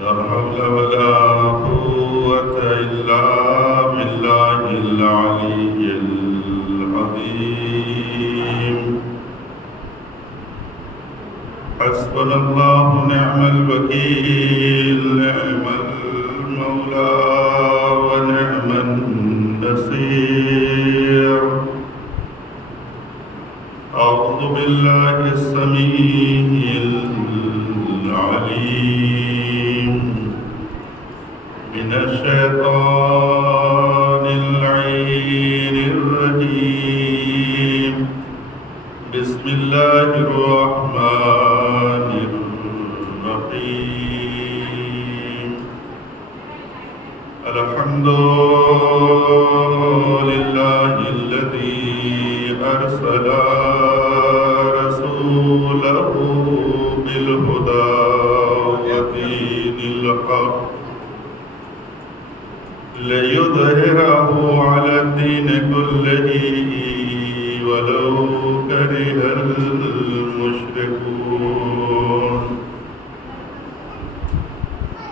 لا حول ولا قوة إلا بالله العلي العظيم. حسبنا الله نعم الوكيل، نعم المولى ونعم النصير. أعوذ بالله السميع العليم من الشيطان اللعين الرجيم. بسم الله الرحمن الرحيم. الحمد لله الذي أرسل رسوله بالهدى ودين الحق ليظهره على الدين كله ولو كره المشركون.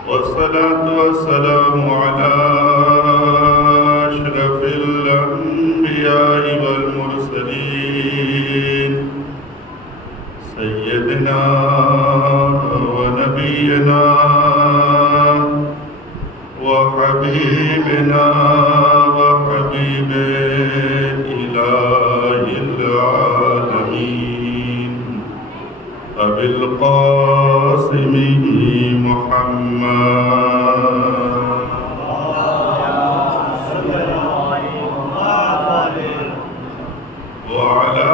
والصلاة والسلام على أشرف الأنبياء والمرسلين سيدنا ونبينا وحبيبنا وحبيب إله العالمين أبي القاسم محمد وعلى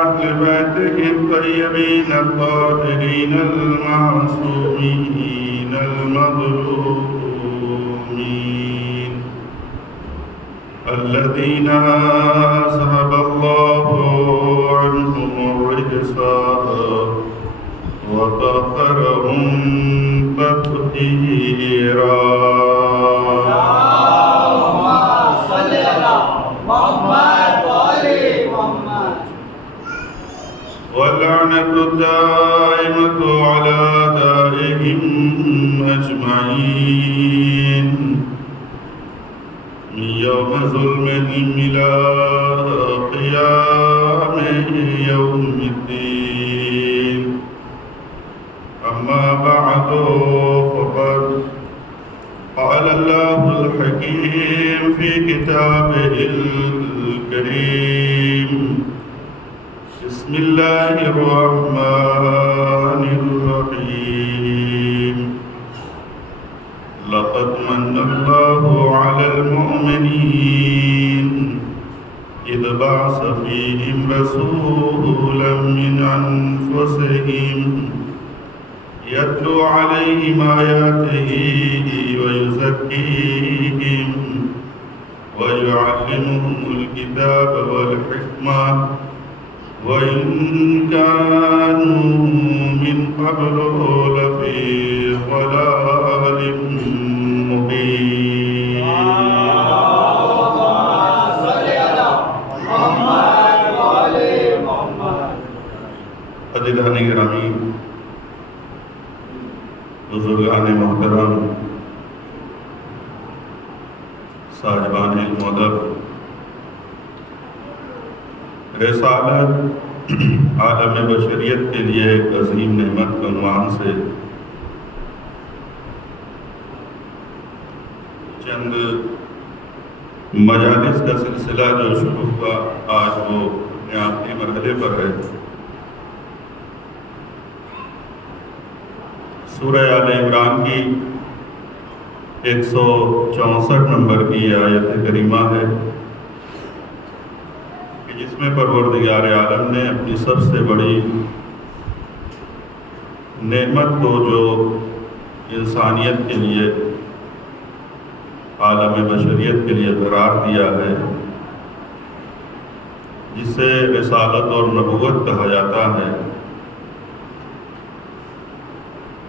أهل بيته الطيبين الطاهرين المعصومين المظلومين الذين أذهب الله عنهم الرجس وطهرهم تطهيرا. اللهم صل على محمد وآل محمد. واللعنة الدائمة على أعدائهم أجمعين من يوم ظلمهم إلى قيام يوم الدين. أما بعد فقد قال الله الحكيم في كتابه الكريم. بسم الله الرحمن الرحيم. لقد من الله على المؤمنين إذ بعث فيهم رسولا من أنفسهم يتلو عليهم آياته ويزكيهم ويعلمهم الكتاب والحكمة وإن كانوا من قبل لفي ضلال مبين. اللهم صل على محمد وآل محمد. عزیزان گرامی، بزرگان محترم، صاحبان علم و ادب، رسالت عالم بشریت کے لیے ایک عظیم نعمت کے عنوان سے چند مجالس کا سلسلہ جو شروع ہوا آج وہ اپنے آخری مرحلے پر ہے. سورہ آل عمران کی 164 نمبر کی آیت کریمہ ہے کہ جس میں پروردگار عالم نے اپنی سب سے بڑی نعمت کو جو انسانیت کے لیے، عالم بشریت کے لیے قرار دیا ہے، جسے رسالت اور نبوت کہا جاتا ہے،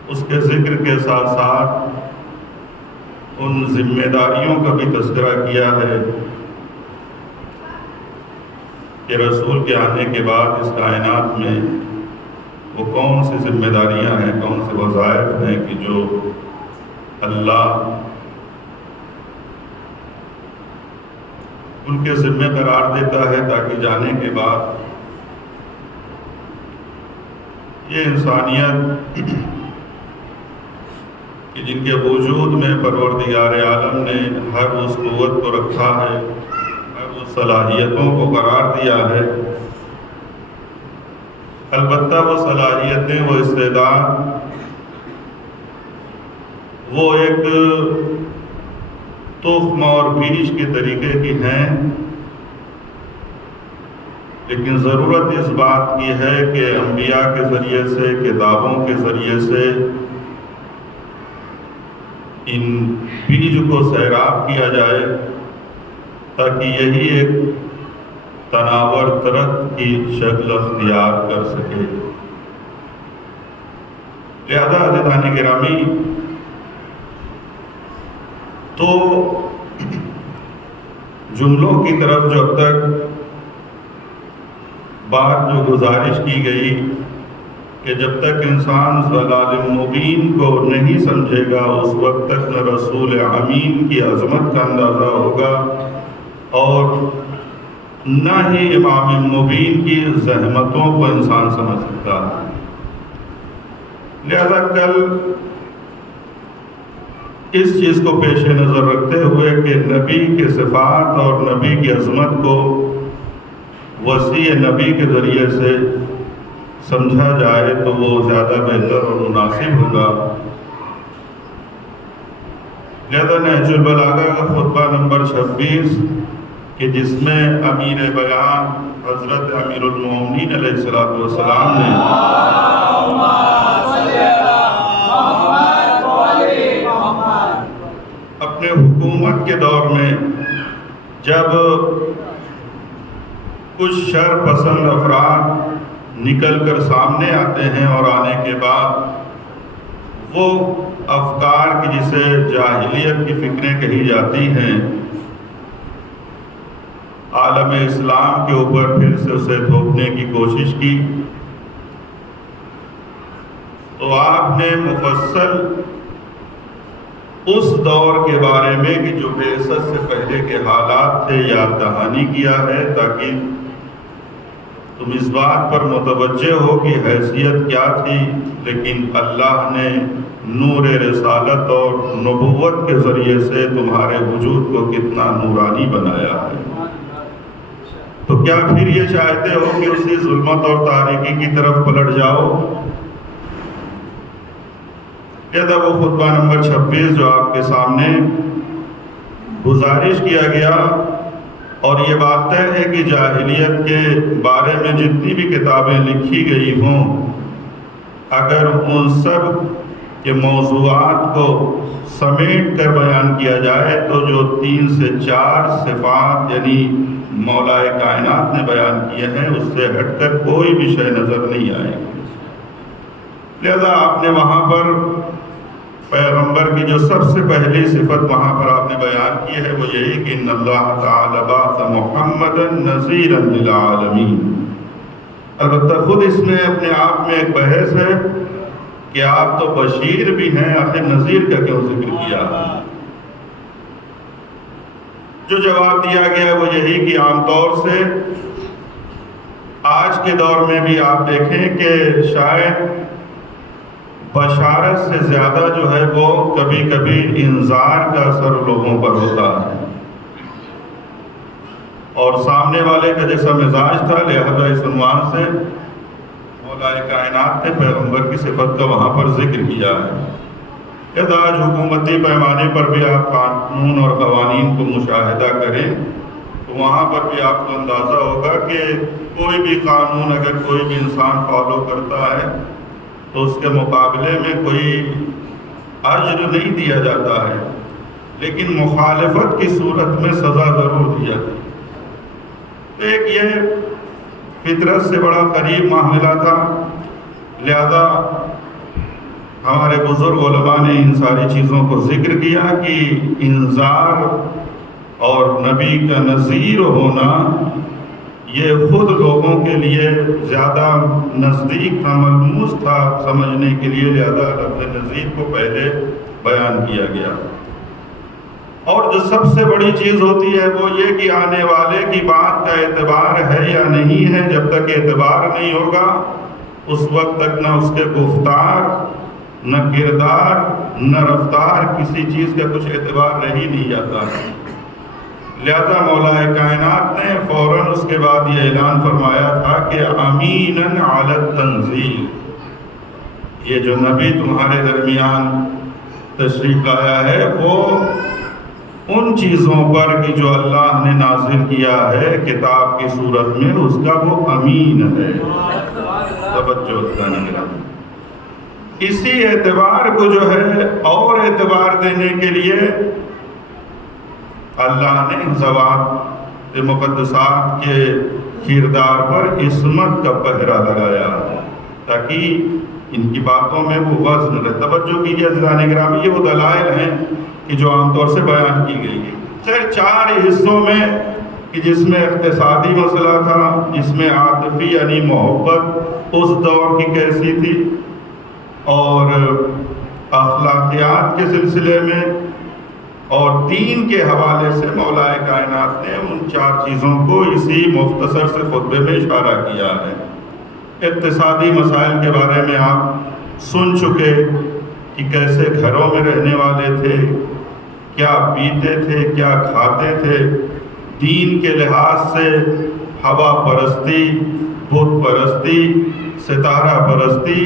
اس کے ذکر کے ساتھ ساتھ ان ذمہ داریوں کا بھی تذکرہ کیا ہے کہ رسول کے آنے کے بعد اس کائنات میں وہ کون سی ذمہ داریاں ہیں، کون سے وظائف ہیں کہ جو اللہ ان کے ذمہ قرار دیتا ہے تاکہ جانے کے بعد یہ انسانیت کہ جن کے وجود میں پروردگار عالم نے ہر اس قوت کو رکھا ہے، ہر اس صلاحیتوں کو قرار دیا ہے، البتہ وہ صلاحیتیں، وہ استعداد، وہ ایک تخم اور بیج کے طریقے کی ہیں، لیکن ضرورت اس بات کی ہے کہ انبیاء کے ذریعے سے، کتابوں کے ذریعے سے ان بیج کو سیراب کیا جائے تاکہ یہی ایک تناور درخت کی شکل اختیار کر سکے۔ لہذا عزیزان گرامی، تو جملوں کی طرف جو اب تک بات جو گزارش کی گئی کہ جب تک انسان ضلال مبین کو نہیں سمجھے گا اس وقت تک نہ رسول امین کی عظمت کا اندازہ ہوگا اور نہ ہی امام مبین کی زحمتوں کو انسان سمجھ سکتا ہے۔ لہذا کل اس چیز کو پیش نظر رکھتے ہوئے کہ نبی کے صفات اور نبی کی عظمت کو وسیع نبی کے ذریعے سے سمجھا جائے تو وہ زیادہ بہتر اور مناسب ہوگا۔ لہذا نہج البلاغہ کا خطبہ نمبر 26 کہ جس میں امیر بیان حضرت امیر المومنین علیہ السلام نے اپنے حکومت کے دور میں جب کچھ شر پسند افراد نکل کر سامنے آتے ہیں اور آنے کے بعد وہ افکار کی جسے جاہلیت کی فکریں کہی جاتی ہیں عالم اسلام کے اوپر پھر سے اسے تھوپنے کی کوشش کی، تو آپ نے مفصل اس دور کے بارے میں کہ جو بعثت سے پہلے کے حالات تھے یاد دہانی کیا ہے تاکہ تم اس بات پر متوجہ ہو کہ حیثیت کیا تھی، لیکن اللہ نے نور رسالت اور نبوت کے ذریعے سے تمہارے وجود کو کتنا نورانی بنایا ہے۔ تو کیا پھر یہ چاہتے ہو کہ اسی ظلمت اور تاریکی کی طرف پلٹ جاؤ؟ یہ تھا وہ خطبہ نمبر 26 جو آپ کے سامنے گزارش کیا گیا، اور یہ بات طے ہے کہ جاہلیت کے بارے میں جتنی بھی کتابیں لکھی گئی ہوں، اگر ان سب کے موضوعات کو سمیٹ کر بیان کیا جائے تو جو 3 سے 4 صفات یعنی مولا کائنات نے بیان کیے ہیں اس سے ہٹ کر کوئی بھی شے نظر نہیں آئے گی۔ لہذا آپ نے وہاں پر پیغمبر کی جو سب سے پہلی صفت وہاں پر آپ نے بیان کی ہے وہ یہی کہ ان اللہ تعالی بعث محمدا نذیرا للعالمین۔ البتہ خود اس میں اپنے آپ میں ایک بحث ہے کہ آپ تو بشیر بھی ہیں، آخر نذیر کا کیوں ذکر کیا؟ جو جواب دیا گیا وہ یہی کہ عام طور سے آج کے دور میں بھی آپ دیکھیں کہ شاید بشارت سے زیادہ جو ہے وہ کبھی کبھی انذار کا اثر لوگوں پر ہوتا ہے، اور سامنے والے کا جیسا مزاج تھا لہذا اس عنوان سے مولا کائنات نے پیغمبر کی صفت کا وہاں پر ذکر کیا ہے۔ کہ آج حکومتی پیمانے پر بھی آپ قانون اور قوانین کو مشاہدہ کریں تو وہاں پر بھی آپ کو اندازہ ہوگا کہ کوئی بھی قانون اگر کوئی بھی انسان فالو کرتا ہے تو اس کے مقابلے میں کوئی اجر نہیں دیا جاتا ہے، لیکن مخالفت کی صورت میں سزا ضرور دی جاتی ہے۔ ایک یہ فطرت سے بڑا قریب معاملہ تھا، لہذا ہمارے بزرگ علماء نے ان ساری چیزوں کو ذکر کیا کہ انذار اور نبی کا نذیر ہونا یہ خود لوگوں کے لیے زیادہ نزدیک تھا، ملموس تھا سمجھنے کے لیے، لہذا لفظ نذیر کو پہلے بیان کیا گیا۔ اور جو سب سے بڑی چیز ہوتی ہے وہ یہ کہ آنے والے کی بات کا اعتبار ہے یا نہیں ہے۔ جب تک اعتبار نہیں ہوگا اس وقت تک نہ اس کے گفتار، نہ کردار، نہ رفتار، کسی چیز کا کچھ اعتبار رہ ہی نہیں جاتا۔ لہذا مولا کائنات نے فوراً اس کے بعد یہ اعلان فرمایا تھا کہ امیناً علی التنزیل، یہ جو نبی تمہارے درمیان تشریف لایا ہے وہ ان چیزوں پر کہ جو اللہ نے نازل کیا ہے کتاب کی صورت میں، اس کا وہ امین ہے۔ توجہ دینا، اسی اعتبار کو جو ہے اور اعتبار دینے کے لیے اللہ نے ذوات مقدسات کے کردار پر عصمت کا پہرا لگایا تاکہ ان کی باتوں میں وہ وزن رہے۔ توجہ کیجیے عزیزان گرامی، یہ وہ دلائل ہیں کہ جو عام طور سے بیان کی گئی ہے۔ خیر 4 حصوں میں کہ جس میں اقتصادی مسئلہ تھا، جس میں عاطفی یعنی محبت اس دور کی کیسی تھی، اور اخلاقیات کے سلسلے میں اور دین کے حوالے سے مولا کائنات نے ان 4 چیزوں کو اسی مختصر سے خطبے میں اشارہ کیا ہے۔ اقتصادی مسائل کے بارے میں آپ سن چکے کہ کیسے گھروں میں رہنے والے تھے، کیا پیتے تھے، کیا کھاتے تھے، دین کے لحاظ سے ہوا پرستی، بت پرستی، ستارہ پرستی،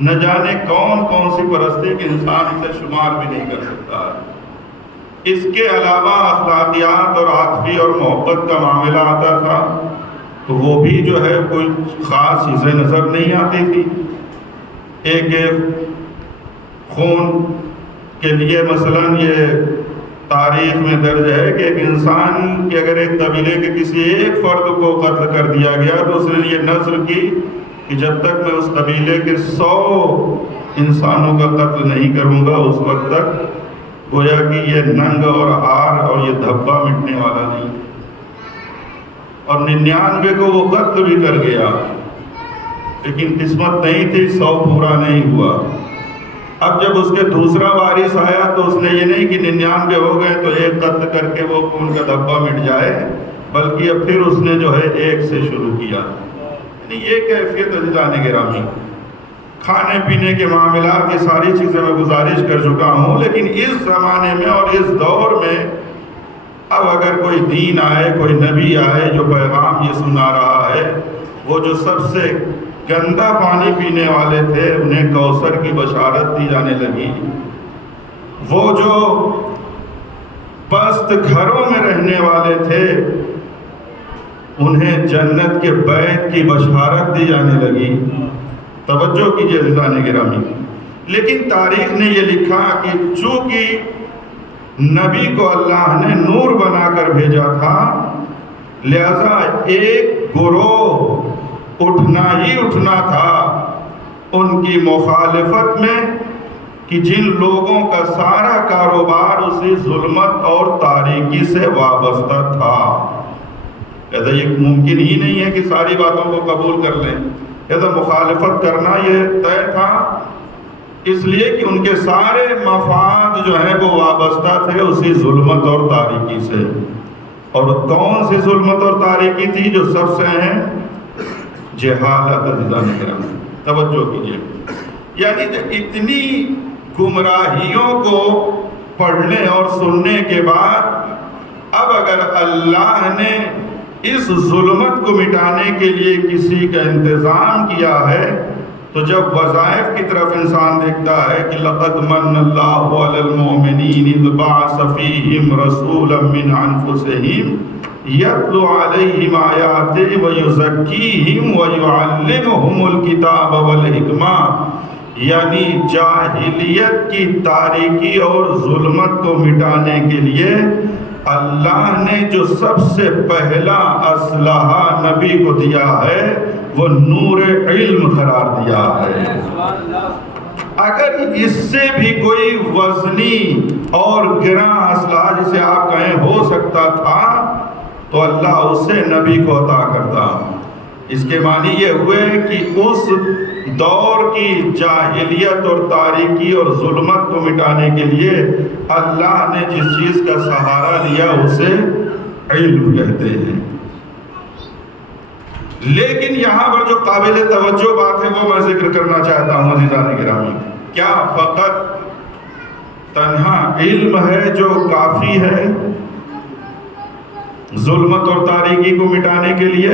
نہ جانے کون کون سی پرستی کہ انسان اسے شمار بھی نہیں کر سکتا۔ اس کے علاوہ اخلاقیات اور عاطفی اور محبت کا معاملہ آتا تھا تو وہ بھی جو ہے کوئی خاص چیزیں نظر نہیں آتی تھی۔ ایک خون کے لیے مثلاً یہ تاریخ میں درج ہے کہ ایک انسان کے اگر ایک قبیلے کے کسی ایک فرد کو قتل کر دیا گیا تو اس نے یہ نذر کی کہ جب تک میں اس قبیلے کے 100 انسانوں کا قتل نہیں کروں گا اس وقت تک گویا کہ یہ ننگ اور عار اور یہ دھبا مٹنے والا نہیں۔ اور 99 کو وہ قتل بھی کر گیا، لیکن قسمت نہیں تھی، 100 پورا نہیں ہوا۔ اب جب اس کے دوسرا وارث آیا تو اس نے یہ نہیں کہ 99 ہو گئے تو ایک قتل کر کے وہ خون کا دھبا مٹ جائے، بلکہ اب پھر اس نے جو ہے ایک سے شروع کیا۔ یعنی یہ کیفیت عزیزان گرامی، کھانے پینے کے معاملات یہ ساری چیزیں میں گزارش کر چکا ہوں، لیکن اس زمانے میں اور اس دور میں اب اگر کوئی دین آئے، کوئی نبی آئے جو پیغام یہ سنا رہا ہے، وہ جو سب سے گندا پانی پینے والے تھے انہیں کوثر کی بشارت دی جانے لگی، وہ جو پست گھروں میں رہنے والے تھے انہیں جنت کے بیت کی بشارت دی جانے لگی۔ توجہ کیجیے عزیزان گرامی، لیکن تاریخ نے یہ لکھا کہ چونکہ نبی کو اللہ نے نور بنا کر بھیجا تھا، لہذا ایک گروہ اٹھنا ہی اٹھنا تھا ان کی مخالفت میں کہ جن لوگوں کا سارا کاروبار اسی ظلمت اور تاریکی سے وابستہ تھا۔ لہذا یہ ممکن ہی نہیں ہے کہ ساری باتوں کو قبول کر لیں، لہذا مخالفت کرنا یہ طے تھا، اس لیے کہ ان کے سارے مفاد جو ہیں وہ وابستہ تھے اسی ظلمت اور تاریکی سے۔ اور کون سی ظلمت اور تاریکی تھی؟ جو سب سے ہیں جہالت عزیزان کرام، توجہ کیجیے۔ یعنی اتنی گمراہیوں کو پڑھنے اور سننے کے بعد اب اگر اللہ نے اس ظلمت کو مٹانے کے لیے کسی کا انتظام کیا ہے تو جب وظائف کی طرف انسان دیکھتا ہے کہ لقد من اللہ علی المؤمنین اذ بعث فیہم رسولا من انفسہم یتلو علیہم آیاتہ ویزکیہم ویعلمہم الکتاب والحکمہ، یعنی جاہلیت کی تاریکی اور ظلمت کو مٹانے کے لیے اللہ نے جو سب سے پہلا اسلحہ نبی کو دیا ہے وہ نور علم قرار دیا ہے۔ اگر اس سے بھی کوئی وزنی اور گراں اسلحہ جسے آپ کہیں ہو سکتا تھا تو اللہ اسے نبی کو عطا کرتا۔ اس کے معنی یہ ہوئے کہ اس دور کی جاہلیت اور تاریکی اور ظلمت کو مٹانے کے لیے اللہ نے جس چیز کا سہارا دیا اسے علم کہتے ہیں۔ لیکن یہاں پر جو قابل توجہ بات ہے وہ میں ذکر کرنا چاہتا ہوں عزیزان گرامی، کیا فقط تنہا علم ہے جو کافی ہے ظلمت اور تاریکی کو مٹانے کے لیے؟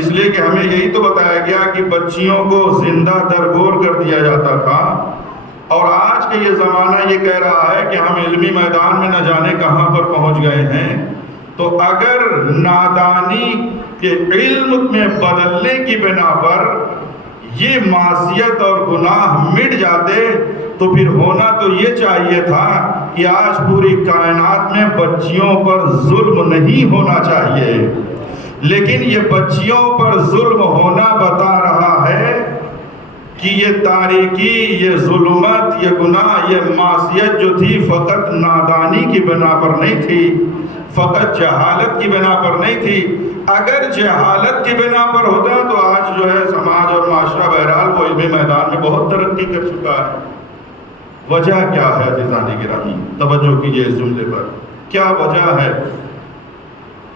اس لیے کہ ہمیں یہی تو بتایا گیا کہ بچیوں کو زندہ درگور کر دیا جاتا تھا، اور آج کے یہ زمانہ یہ کہہ رہا ہے کہ ہم علمی میدان میں نہ جانے کہاں پر پہنچ گئے ہیں۔ تو اگر نادانی کے علم میں بدلنے کی بنا پر یہ معصیت اور گناہ مٹ جاتے تو پھر ہونا تو یہ چاہیے تھا کہ آج پوری کائنات میں بچیوں پر ظلم نہیں ہونا چاہیے، لیکن یہ بچیوں پر ظلم ہونا بتا رہا ہے کہ یہ تاریکی، یہ ظلمت، یہ گناہ، یہ معصیت جو تھی فقط نادانی کی بنا پر نہیں تھی، فقط جہالت کی بنا پر نہیں تھی۔ اگر جہالت کی بنا پر ہوتا تو آج جو ہے سماج اور معاشرہ بہرحال وہ علمی میدان میں بہت ترقی کر چکا ہے۔ وجہ کیا ہے عزیزان گرامی؟ توجہ کیجئے اس جملے پر، کیا وجہ ہے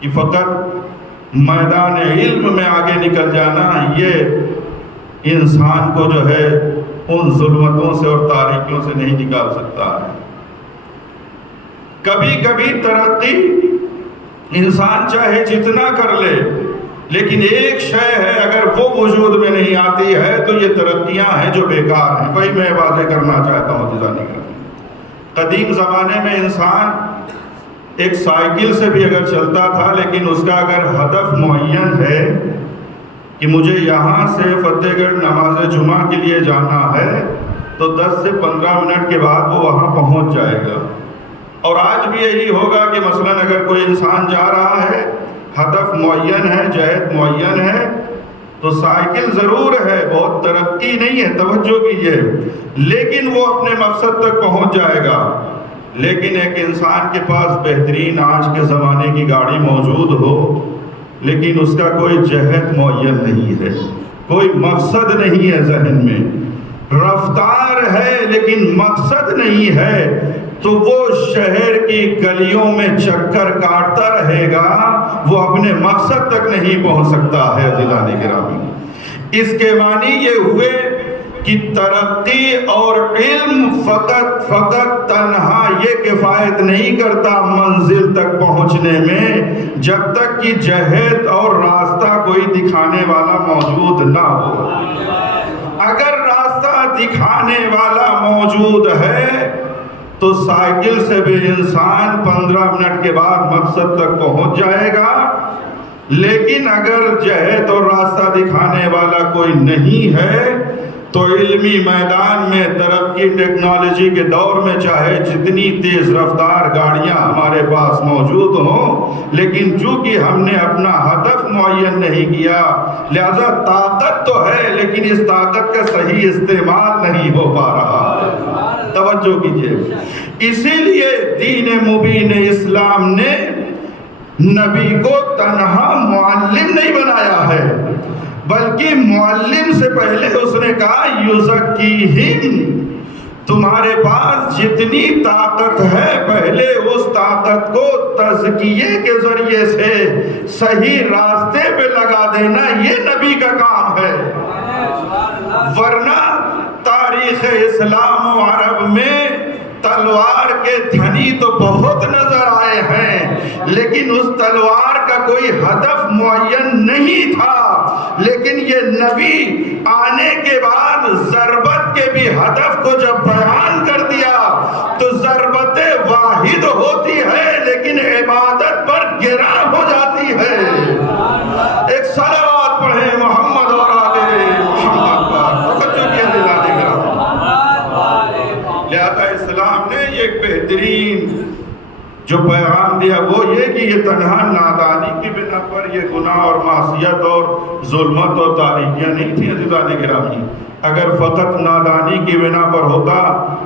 کہ فقط میدان علم میں آگے نکل جانا یہ انسان کو جو ہے ان ظلمتوں سے اور تاریکیوں سے نہیں نکال سکتا ہے؟ کبھی کبھی ترقی انسان چاہے جتنا کر لے، لیکن ایک شے ہے اگر وہ وجود میں نہیں آتی ہے تو یہ ترقیاں ہیں جو بیکار ہیں۔ وہی میں واضح کرنا چاہتا ہوں عزیزان گرامی، قدیم زمانے میں انسان ایک سائیکل سے بھی اگر چلتا تھا، لیکن اس کا اگر ہدف معین ہے کہ مجھے یہاں سے فتح گڑھ نماز جمعہ کے لیے جانا ہے تو 10 سے 15 منٹ کے بعد وہ وہاں پہنچ جائے گا۔ اور آج بھی یہی ہوگا کہ مثلا اگر کوئی انسان جا رہا ہے، ہدف معین ہے، جہت معین ہے، تو سائیکل ضرور ہے، بہت ترقی نہیں ہے، توجہ کیجئے، لیکن وہ اپنے مقصد تک پہنچ جائے گا۔ لیکن ایک انسان کے پاس بہترین آج کے زمانے کی گاڑی موجود ہو، لیکن اس کا کوئی جہت معین نہیں ہے، کوئی مقصد نہیں ہے ذہن میں، رفتار ہے لیکن مقصد نہیں ہے، تو وہ شہر کی گلیوں میں چکر کاٹتا رہے گا، وہ اپنے مقصد تک نہیں پہنچ سکتا ہے عزیزان گرامی۔ اس کے معنی یہ ہوئے کہ ترقی اور علم فقط تنہا یہ کفایت نہیں کرتا منزل تک پہنچنے میں، جب تک کہ جہت اور راستہ کوئی دکھانے والا موجود نہ ہو۔ اگر راستہ دکھانے والا موجود ہے تو سائیکل سے بھی انسان 15 منٹ کے بعد مقصد تک پہنچ جائے گا، لیکن اگر جہت اور راستہ دکھانے والا کوئی نہیں ہے تو علمی میدان میں ترقی ٹیکنالوجی کے دور میں چاہے جتنی تیز رفتار گاڑیاں ہمارے پاس موجود ہوں، لیکن چونکہ ہم نے اپنا ہدف معین نہیں کیا، لہذا طاقت تو ہے لیکن اس طاقت کا صحیح استعمال نہیں ہو پا رہا۔ توجہ کیجئے، اسی لیے دین مبین اسلام نے نبی کو تنہا معلم نہیں بنایا ہے، بلکہ معلم سے پہلے اس نے کہا یزکیہم، تمہارے پاس جتنی طاقت ہے پہلے اس طاقت کو تزکیے کے ذریعے سے صحیح راستے پہ لگا دینا، یہ نبی کا کام ہے۔ ورنہ تاریخ اسلام و عرب میں تلوار کے دھنی تو بہت نظر آئے ہیں، لیکن اس تلوار کا کوئی ہدف معین نہیں تھا، لیکن یہ نبی آنے کے بعد ضربت کے بھی ہدف کو جب بیان کر دیا تو ضربت واحد ہوتی ہے لیکن عبادت پر گرا ہو جاتی ہے۔ ایک صلوات پڑھیں محمد اور آل محمد پر، توجہ کیے دلانے گرام۔ لہذا اسلام نے ایک بہترین جو پیغام دیا وہ یہ کہ یہ تنہا نادانی کی بنا پر یہ گناہ اور معصیت اور ظلمت اور تاریکیاں نہیں تھیں عزیزان گرامی۔ اگر فقط نادانی کی بنا پر ہوتا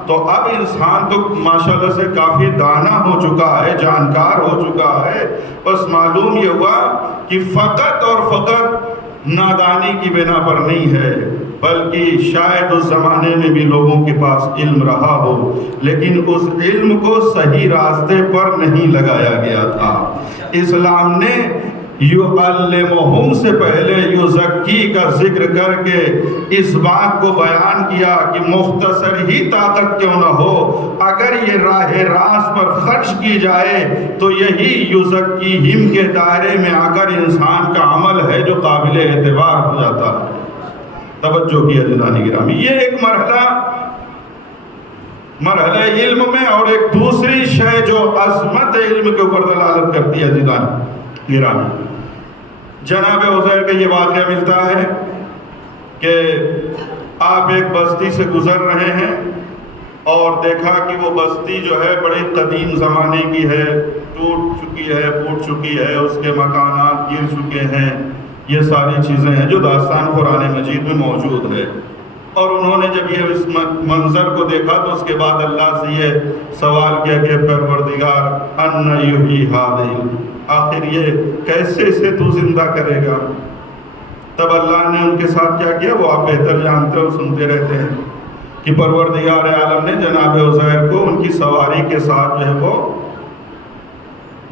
تو اب انسان تو ماشاءاللہ سے کافی دانا ہو چکا ہے، جانکار ہو چکا ہے، بس معلوم یہ ہوا کہ فقط اور فقط نادانی کی بنا پر نہیں ہے، بلکہ شاید اس زمانے میں بھی لوگوں کے پاس علم رہا ہو، لیکن اس علم کو صحیح راستے پر نہیں لگایا گیا تھا۔ اسلام نے یعلمہم سے پہلے یزکی کا ذکر کر کے اس بات کو بیان کیا کہ مختصر ہی طاقت کیوں نہ ہو، اگر یہ راہ راست پر خرچ کی جائے تو یہی یزکیہم کے دائرے میں آ کر انسان کا عمل ہے جو قابل اعتبار ہو جاتا ہے۔ توجہ کی عزیزان گرامی، یہ ایک مرحلہ علم میں، اور ایک دوسری شے جو عظمت علم کے اوپر دلالت کرتی ہے عزیزان گرامی، جناب عزیر کا یہ واقعہ ملتا ہے کہ آپ ایک بستی سے گزر رہے ہیں اور دیکھا کہ وہ بستی جو ہے بڑی قدیم زمانے کی ہے، ٹوٹ چکی ہے، پھوٹ چکی ہے، اس کے مکانات گر چکے ہیں، یہ ساری چیزیں ہیں جو داستان قرآن مجید میں موجود ہے۔ اور انہوں نے جب یہ اس منظر کو دیکھا تو اس کے بعد اللہ سے یہ سوال کیا کہ پروردگار ان یحیی ھذہ، آخر یہ کیسے اسے تو زندہ کرے گا؟ تب اللہ نے ان کے ساتھ کیا کیا، وہ آپ بہتر جانتے اور سنتے رہتے ہیں، کہ پروردگار عالم نے جناب عزیر کو ان کی سواری کے ساتھ جو ہے وہ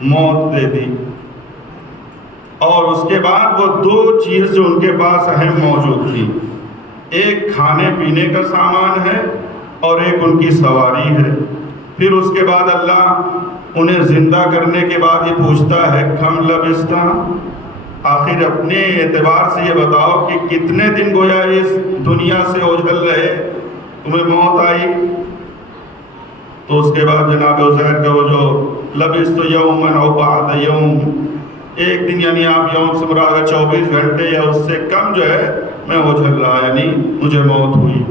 موت دے دی، اور اس کے بعد وہ دو چیز جو ان کے پاس اہم موجود تھی، ایک کھانے پینے کا سامان ہے اور ایک ان کی سواری ہے۔ پھر اس کے بعد اللہ انہیں زندہ کرنے کے بعد یہ پوچھتا ہے کم لبستہ، آخر اپنے اعتبار سے یہ بتاؤ کہ کتنے دن گویا اس دنیا سے اوجھل رہے، تمہیں موت آئی؟ تو اس کے بعد جناب عزیر کا وہ جو لبست یومن او بعد یوم، ایک دن یعنی آپ یوم سے مراد 24 گھنٹے یا اس سے کم جو ہے میں اوجھل رہا، یعنی مجھے موت ہوئی۔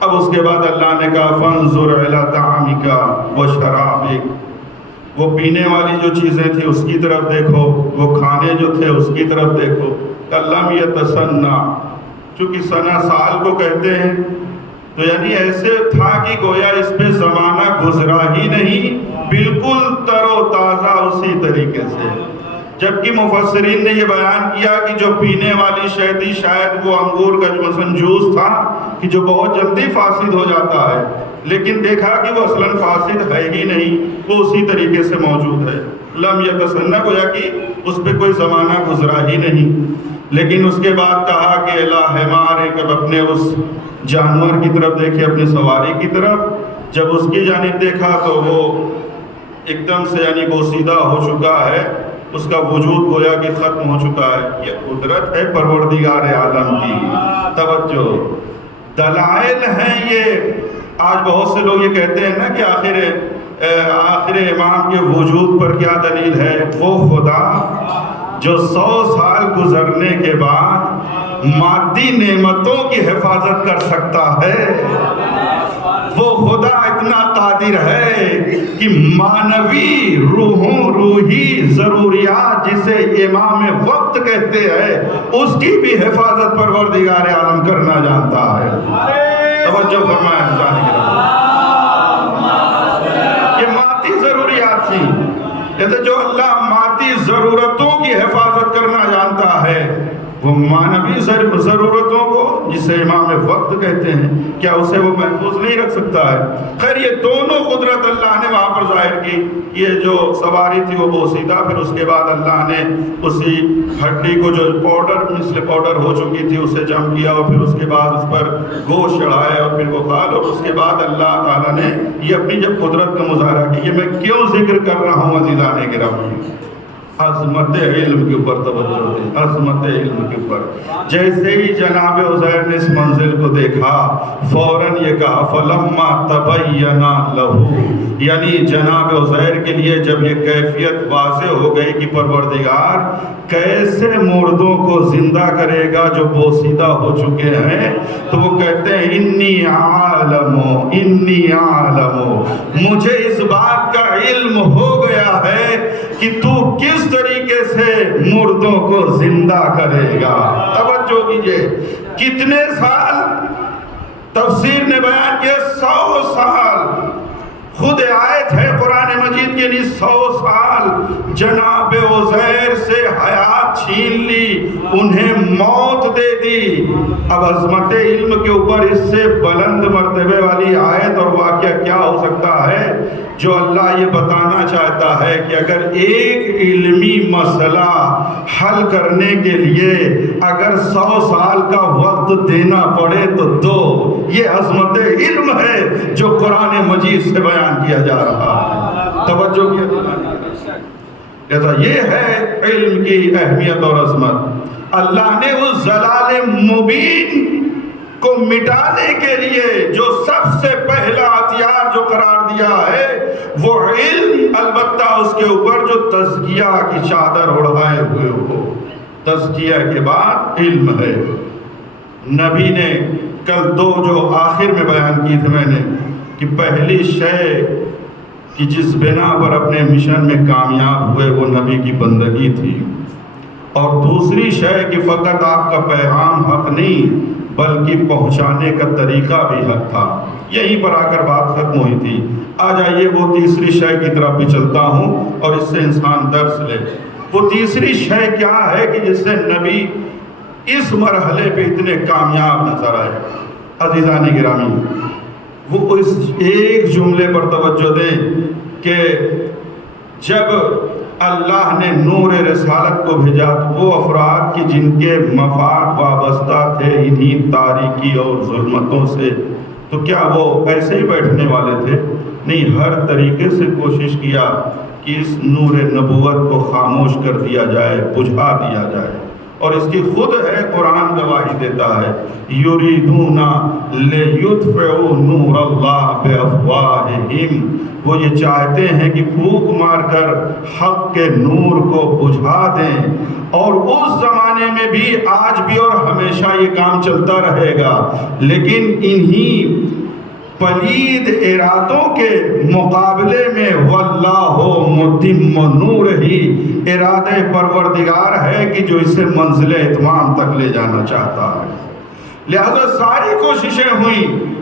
اب اس کے بعد اللہ نے کہا فانظر الی طعامک و شرابک، وہ پینے والی جو چیزیں تھیں اس کی طرف دیکھو، وہ کھانے جو تھے اس کی طرف دیکھو۔ لم یتسنہ، چونکہ سنہ سال کو کہتے ہیں، تو یعنی ایسے تھا کہ گویا اس پہ زمانہ گزرا ہی نہیں، بالکل تر و تازہ اسی طریقے سے۔ جبکہ مفسرین نے یہ بیان کیا کہ جو پینے والی شے تھی شاید وہ انگور کا جو مثلا جوس تھا کہ جو بہت جلدی فاسد ہو جاتا ہے، لیکن دیکھا کہ وہ اصلاً فاسد ہے ہی نہیں، وہ اسی طریقے سے موجود ہے۔ لم یتسنہ، گویا کہ اس پہ کوئی زمانہ گزرا ہی نہیں۔ لیکن اس کے بعد کہا کہ الی حمار، کب اپنے اس جانور کی طرف دیکھے، اپنے سواری کی طرف، جب اس کی جانب دیکھا تو وہ ایک دم سے یعنی بوسیدہ ہو چکا ہے، اس کا وجود گویا کہ ختم ہو چکا ہے۔ یہ قدرت ہے پروردگار عالم کی۔ توجہ، دلائل ہیں یہ۔ آج بہت سے لوگ یہ کہتے ہیں نا کہ آخر امام کے وجود پر کیا دلیل ہے؟ وہ خدا جو 100 سال گزرنے کے بعد مادی نعمتوں کی حفاظت کر سکتا ہے، وہ خدا اتنا قادر ہے کہ مانوی روحی ضروریات جسے امام وقت کہتے ہیں اس کی بھی حفاظت پروردگار عالم کرنا جانتا ہے۔ توجہ فرمائیں یہ مادی ضروریات تھی، جیسے جو اللہ مادی ضرورتوں کی حفاظت کرنا جانتا ہے، وہ مانوی ضرورتوں کو جسے امام وقت کہتے ہیں، کیا اسے وہ محفوظ نہیں رکھ سکتا ہے؟ خیر یہ دونوں قدرت اللہ نے وہاں پر ظاہر کی۔ یہ جو سواری تھی وہ بوسیدہ، پھر اس کے بعد اللہ نے اسی ہڈی کو جو پاؤڈر مثل پاؤڈر ہو چکی تھی اسے جم کیا، اور پھر اس کے بعد اس پر گوشت چڑھایا اور پھر وہ کھال، اور اس کے بعد اللہ تعالیٰ نے یہ اپنی جب قدرت کا مظاہرہ کی۔ یہ میں کیوں ذکر کر رہا ہوں عزیزان گرامی؟ عظمت علم کے اوپر توجہ دیں، عظمت علم کے اوپر۔ جیسے ہی جناب عزیر نے اس منزل کو دیکھا فوراً یہ کہا فلما تبین لہ، یعنی جناب عزیر کے لیے جب یہ کیفیت واضح ہو گئی کہ پروردگار کیسے مردوں کو زندہ کرے گا جو بوسیدہ ہو چکے ہیں، تو وہ کہتے ہیں انی عالم، مجھے اس بات کا علم ہو گیا ہے کہ تو کس طریقے سے مردوں کو زندہ کرے گا۔ توجہ کیجئے، کتنے سال تفسیر نے بیان کیا 100 سال، خود آیت ہے قرآن مجید کے لیے 100 سال جناب عزیر سے حیات چھین لی، انہیں موت دے دی۔ اب عظمت علم کے اوپر اس سے بلند مرتبے والی آیت اور واقعہ کیا ہو سکتا ہے جو اللہ یہ بتانا چاہتا ہے کہ اگر ایک علمی مسئلہ حل کرنے کے لیے اگر 100 سال کا وقت دینا پڑے تو دو۔ یہ عظمت علم ہے جو قرآن مجید سے بیان کیا جا رہا ہے۔ توجہ کیا جیسا یہ ہے علم کی اہمیت اور عظمت۔ اللہ نے اس ضلال مبین کو مٹانے کے لیے جو سب سے پہلا ہتھیار جو قرار دیا ہے وہ علم، البتہ اس کے اوپر جو تزکیہ کی چادر اڑائے ہوئے ہو۔ تزکیہ کے بعد علم ہے۔ نبی نے کل دو جو آخر میں بیان کی تھی میں نے کہ پہلی شے کہ جس بنا پر اپنے مشن میں کامیاب ہوئے وہ نبی کی بندگی تھی، اور دوسری شے کہ فقط آپ کا پیغام حق نہیں بلکہ پہنچانے کا طریقہ بھی حق تھا۔ یہیں پر آ کر بات ختم ہوئی تھی۔ آ جائیے وہ تیسری شے کی طرف بھی چلتا ہوں اور اس سے انسان درس لے۔ وہ تیسری شے کیا ہے کہ جس سے نبی اس مرحلے پہ اتنے کامیاب نظر آئے؟ عزیزان گرامی، وہ اس ایک جملے پر توجہ دیں کہ جب اللہ نے نور رسالت کو بھیجا تو وہ افراد کی جن کے مفاد وابستہ تھے انہی تاریکی اور ظلمتوں سے، تو کیا وہ ایسے ہی بیٹھنے والے تھے؟ نہیں، ہر طریقے سے کوشش کیا کہ اس نور نبوت کو خاموش کر دیا جائے، بجھا دیا جائے، اور اس کی خود ہے قرآن گواہی دیتا ہے یریدون لیطفئوا نور اللہ بافواہہم، وہ یہ چاہتے ہیں کہ پھونک مار کر حق کے نور کو بجھا دیں۔ اور اس زمانے میں بھی آج بھی اور ہمیشہ یہ کام چلتا رہے گا، لیکن انہی پلید ارادوں کے مقابلے میں واللہ متم نور ہی ارادہ پروردگار ہے کہ جو اسے منزل اتمام تک لے جانا چاہتا ہے۔ لہذا ساری کوششیں ہوئیں،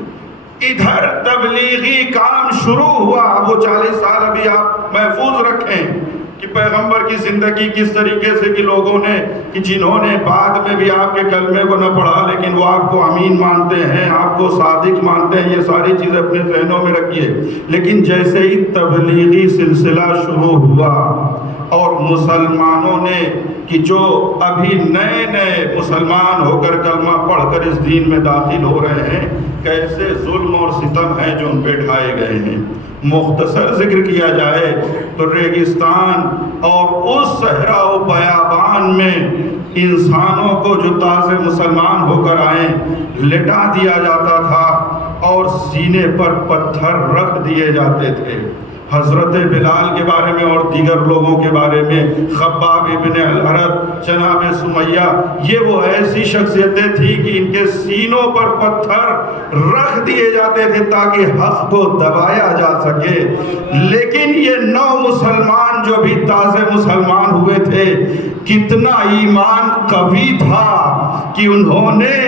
ادھر تبلیغی کام شروع ہوا۔ وہ 40 سال ابھی آپ محفوظ رکھیں کہ پیغمبر کی زندگی کس طریقے سے کہ لوگوں نے کہ جنہوں نے بعد میں بھی آپ کے کلمے کو نہ پڑھا لیکن وہ آپ کو امین مانتے ہیں، آپ کو صادق مانتے ہیں، یہ ساری چیزیں اپنے ذہنوں میں رکھیے۔ لیکن جیسے ہی تبلیغی سلسلہ شروع ہوا اور مسلمانوں نے کہ جو ابھی نئے نئے مسلمان ہو کر کلمہ پڑھ کر اس دین میں داخل ہو رہے ہیں، کیسے ظلم اور ستم ہیں جو ان پہ ڈھائے گئے ہیں۔ مختصر ذکر کیا جائے تو ریگستان اور اس صحرا و بیابان میں انسانوں کو جو تازے مسلمان ہو کر آئیں لٹا دیا جاتا تھا اور سینے پر پتھر رکھ دیے جاتے تھے۔ حضرت بلال کے بارے میں اور دیگر لوگوں کے بارے میں، خباب ابن الارت، جناب سمیہ، یہ وہ ایسی شخصیتیں تھیں کہ ان کے سینوں پر پتھر رکھ دیے جاتے تھے تاکہ حق کو دبایا جا سکے۔ لیکن یہ نو مسلمان جو بھی تازے مسلمان ہوئے تھے، کتنا ایمان قوی تھا کہ انہوں نے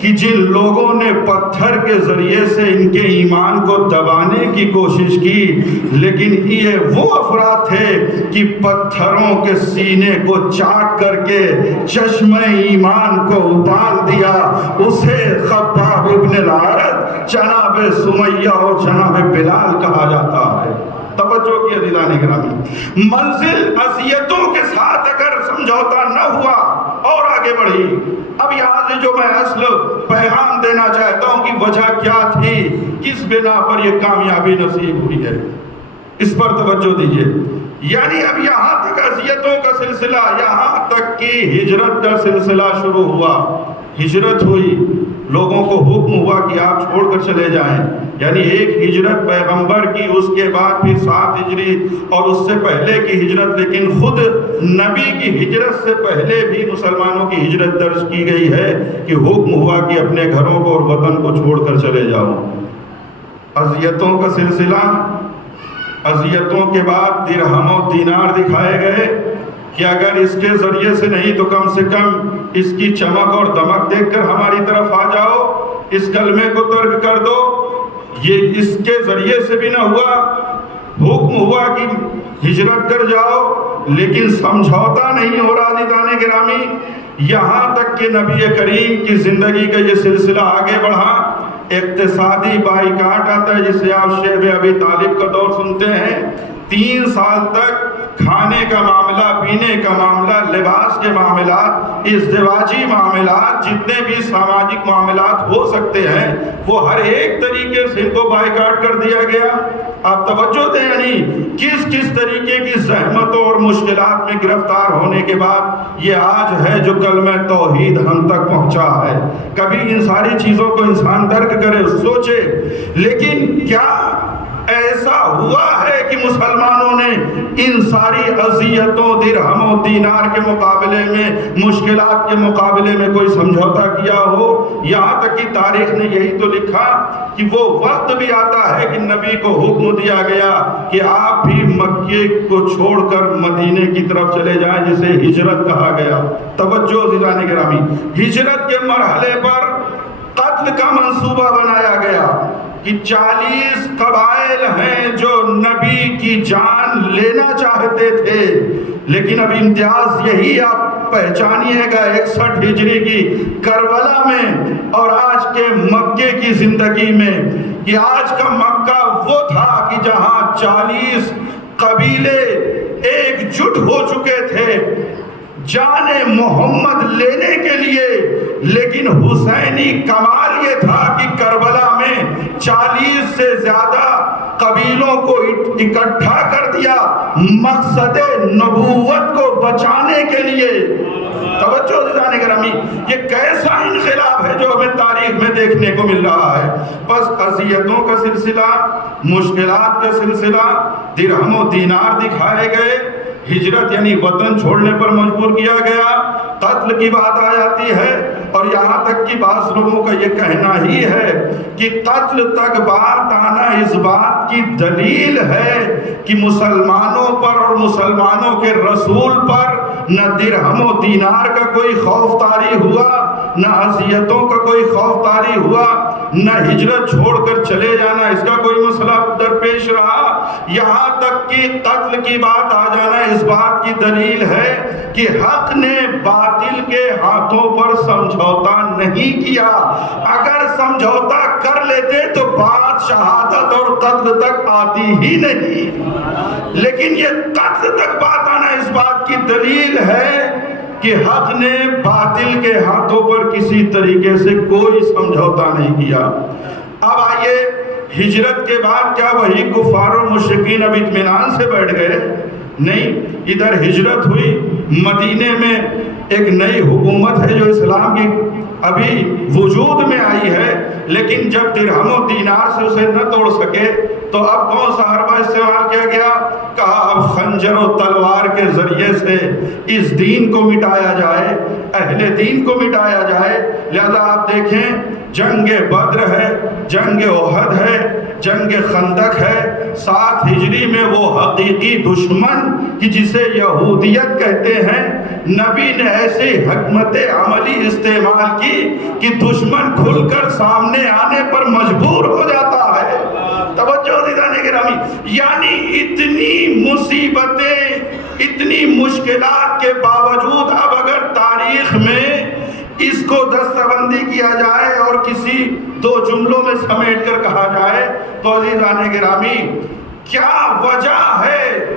کہ جن لوگوں نے پتھر کے ذریعے سے ان کے ایمان کو دبانے کی کوشش کی، لیکن یہ وہ افراد تھے کہ پتھروں کے سینے کو چاک کر کے چشمہ ایمان کو ابال دیا۔ اسے خباب ابن الارت، جناب سمیہ اور جناب بلال کہا جاتا ہے۔ توجہ کی عزیزان گرامی، منزل اذیتوں کے ساتھ اگر سمجھوتا نہ ہوا اور آگے بڑھی، اب یہاں سے جو میں اصل پیغام دینا چاہتا ہوں کہ وجہ کیا تھی، کس بنا پر یہ کامیابی نصیب ہوئی ہے، اس پر توجہ دیجیے۔ یعنی اب یہاں تک اذیتوں کا سلسلہ، یہاں تک کہ ہجرت کا سلسلہ شروع ہوا۔ ہجرت ہوئی، لوگوں کو حکم ہوا کہ آپ چھوڑ کر چلے جائیں، یعنی ایک ہجرت پیغمبر کی، اس کے بعد پھر 7 ہجری اور اس سے پہلے کی ہجرت، لیکن خود نبی کی ہجرت سے پہلے بھی مسلمانوں کی ہجرت درج کی گئی ہے کہ حکم ہوا کہ اپنے گھروں کو اور وطن کو چھوڑ کر چلے جاؤ۔ اذیتوں کا سلسلہ، اذیتوں کے بعد درہم و دینار دکھائے گئے کہ اگر اس کے ذریعے سے نہیں تو کم سے کم اس کی چمک اور دمک دیکھ کر ہماری طرف آ جاؤ۔ اس کلمے کو ترک کر دو، یہ اس کے ذریعے سے بھی نہ ہوا۔ حکم ہوا کہ ہجرت کر جاؤ، لیکن سمجھوتا نہیں ہو رہا عزیزان گرامی، یہاں تک کہ نبی کریم کی زندگی کا یہ سلسلہ آگے بڑھا۔ اقتصادی بائیکاٹ آتا ہے جسے آپ شیب ابی طالب کا دور سنتے ہیں۔ 3 سال تک کھانے کا معاملہ، پینے کا معاملہ، لباس کے معاملات، ازدواجی معاملات، جتنے بھی سماجک معاملات ہو سکتے ہیں وہ ہر ایک طریقے سے ان کو بائیکاٹ کر دیا گیا۔ آپ توجہ دیں، یعنی کس کس طریقے کی زحمتوں اور مشکلات میں گرفتار ہونے کے بعد یہ آج ہے جو کلمہ توحید ہم تک پہنچا ہے۔ کبھی ان ساری چیزوں کو انسان درک کرے، سوچے، لیکن کیا ایسا ہوا ہے کہ مسلمانوں نے ان ساری اذیتوں، درہم و دینار کے مقابلے میں، مشکلات کے مقابلے میں کوئی سمجھوتا کیا ہو؟ یہاں تک کہ تاریخ نے یہی تو لکھا کہ وہ وقت بھی آتا ہے کہ نبی کو حکم دیا گیا کہ آپ بھی مکے کو چھوڑ کر مدینے کی طرف چلے جائیں، جسے ہجرت کہا گیا۔ توجہ عزیزان گرامی، ہجرت کے مرحلے پر قتل کا منصوبہ بنایا گیا کہ 40 قبائل ہیں جو نبی کی جان لینا چاہتے تھے، لیکن اب امتیاز یہی آپ پہچانیے گا 61 ہجری کی کربلا میں اور آج کے مکے کی زندگی میں، کہ آج کا مکہ وہ تھا کہ جہاں 40 قبیلے ایک جٹ ہو چکے تھے جان محمد لینے کے لیے، لیکن حسینی کمال یہ تھا کہ کربلا میں 40 سے زیادہ قبیلوں کو اکٹھا کر دیا مقصد نبوت کو بچانے کے لیے۔ توجہ عزیزان گرامی، یہ کیسا انقلاب ہے جو ہمیں تاریخ میں دیکھنے کو مل رہا ہے۔ بس اذیتوں کا سلسلہ، مشکلات کا سلسلہ، درہم و دینار دکھائے گئے، ہجرت یعنی وطن چھوڑنے پر مجبور کیا گیا، قتل کی بات آ جاتی ہے، اور یہاں تک کہ بعض لوگوں کا یہ کہنا ہی ہے کہ قتل تک بات آنا اس بات کی دلیل ہے کہ مسلمانوں پر اور مسلمانوں کے رسول پر نہ درہم و دینار کا کوئی خوف طاری ہوا، نہ اذیتوں کا کوئی خوف طاری ہوا، نہ ہجرت چھوڑ کر چلے جانا اس کا کوئی مسئلہ درپیش رہا۔ یہاں تک کہ قتل کی بات آ جانا اس بات کی دلیل ہے کہ حق نے باطل کے ہاتھوں پر سمجھوتا نہیں کیا۔ اگر سمجھوتا کر لیتے تو بات شہادت اور قتل تک آتی ہی نہیں، لیکن یہ قتل تک بات آنا اس بات کی دلیل ہے کہ حق نے باطل کے ہاتھوں پر کسی طریقے سے کوئی سمجھوتا نہیں کیا۔ اب آئیے، ہجرت کے بعد کیا وہی کفار و مشرکین اب اطمینان سے بیٹھ گئے؟ نہیں، ادھر ہجرت ہوئی، مدینے میں ایک نئی حکومت ہے جو اسلام کی ابھی وجود میں آئی ہے، لیکن جب درہم و دینار سے اسے نہ توڑ سکے تو اب کون سا حربہ استعمال کیا گیا؟ کہا اب خنجر و تلوار کے ذریعے سے اس دین کو مٹایا جائے، اہل دین کو مٹایا جائے۔ لہذا آپ دیکھیں، جنگ بدر ہے، جنگ احد ہے، جنگ خندق ہے، 7 ہجری میں وہ حقیقی دشمن کہ جسے یہودیت کہتے ہیں، نبی نے ایسی حکمت عملی استعمال کی کہ دشمن کھل کر سامنے آنے پر مجبور ہو جاتا ہے۔ توجہ عزیزان گرامی، یعنی اتنی مصیبتیں، اتنی مشکلات کے باوجود اب اگر تاریخ میں اس کو دستہ بندی کیا جائے اور کسی 2 جملوں میں سمیٹ کر کہا جائے تو عزیزان گرامی، کیا وجہ ہے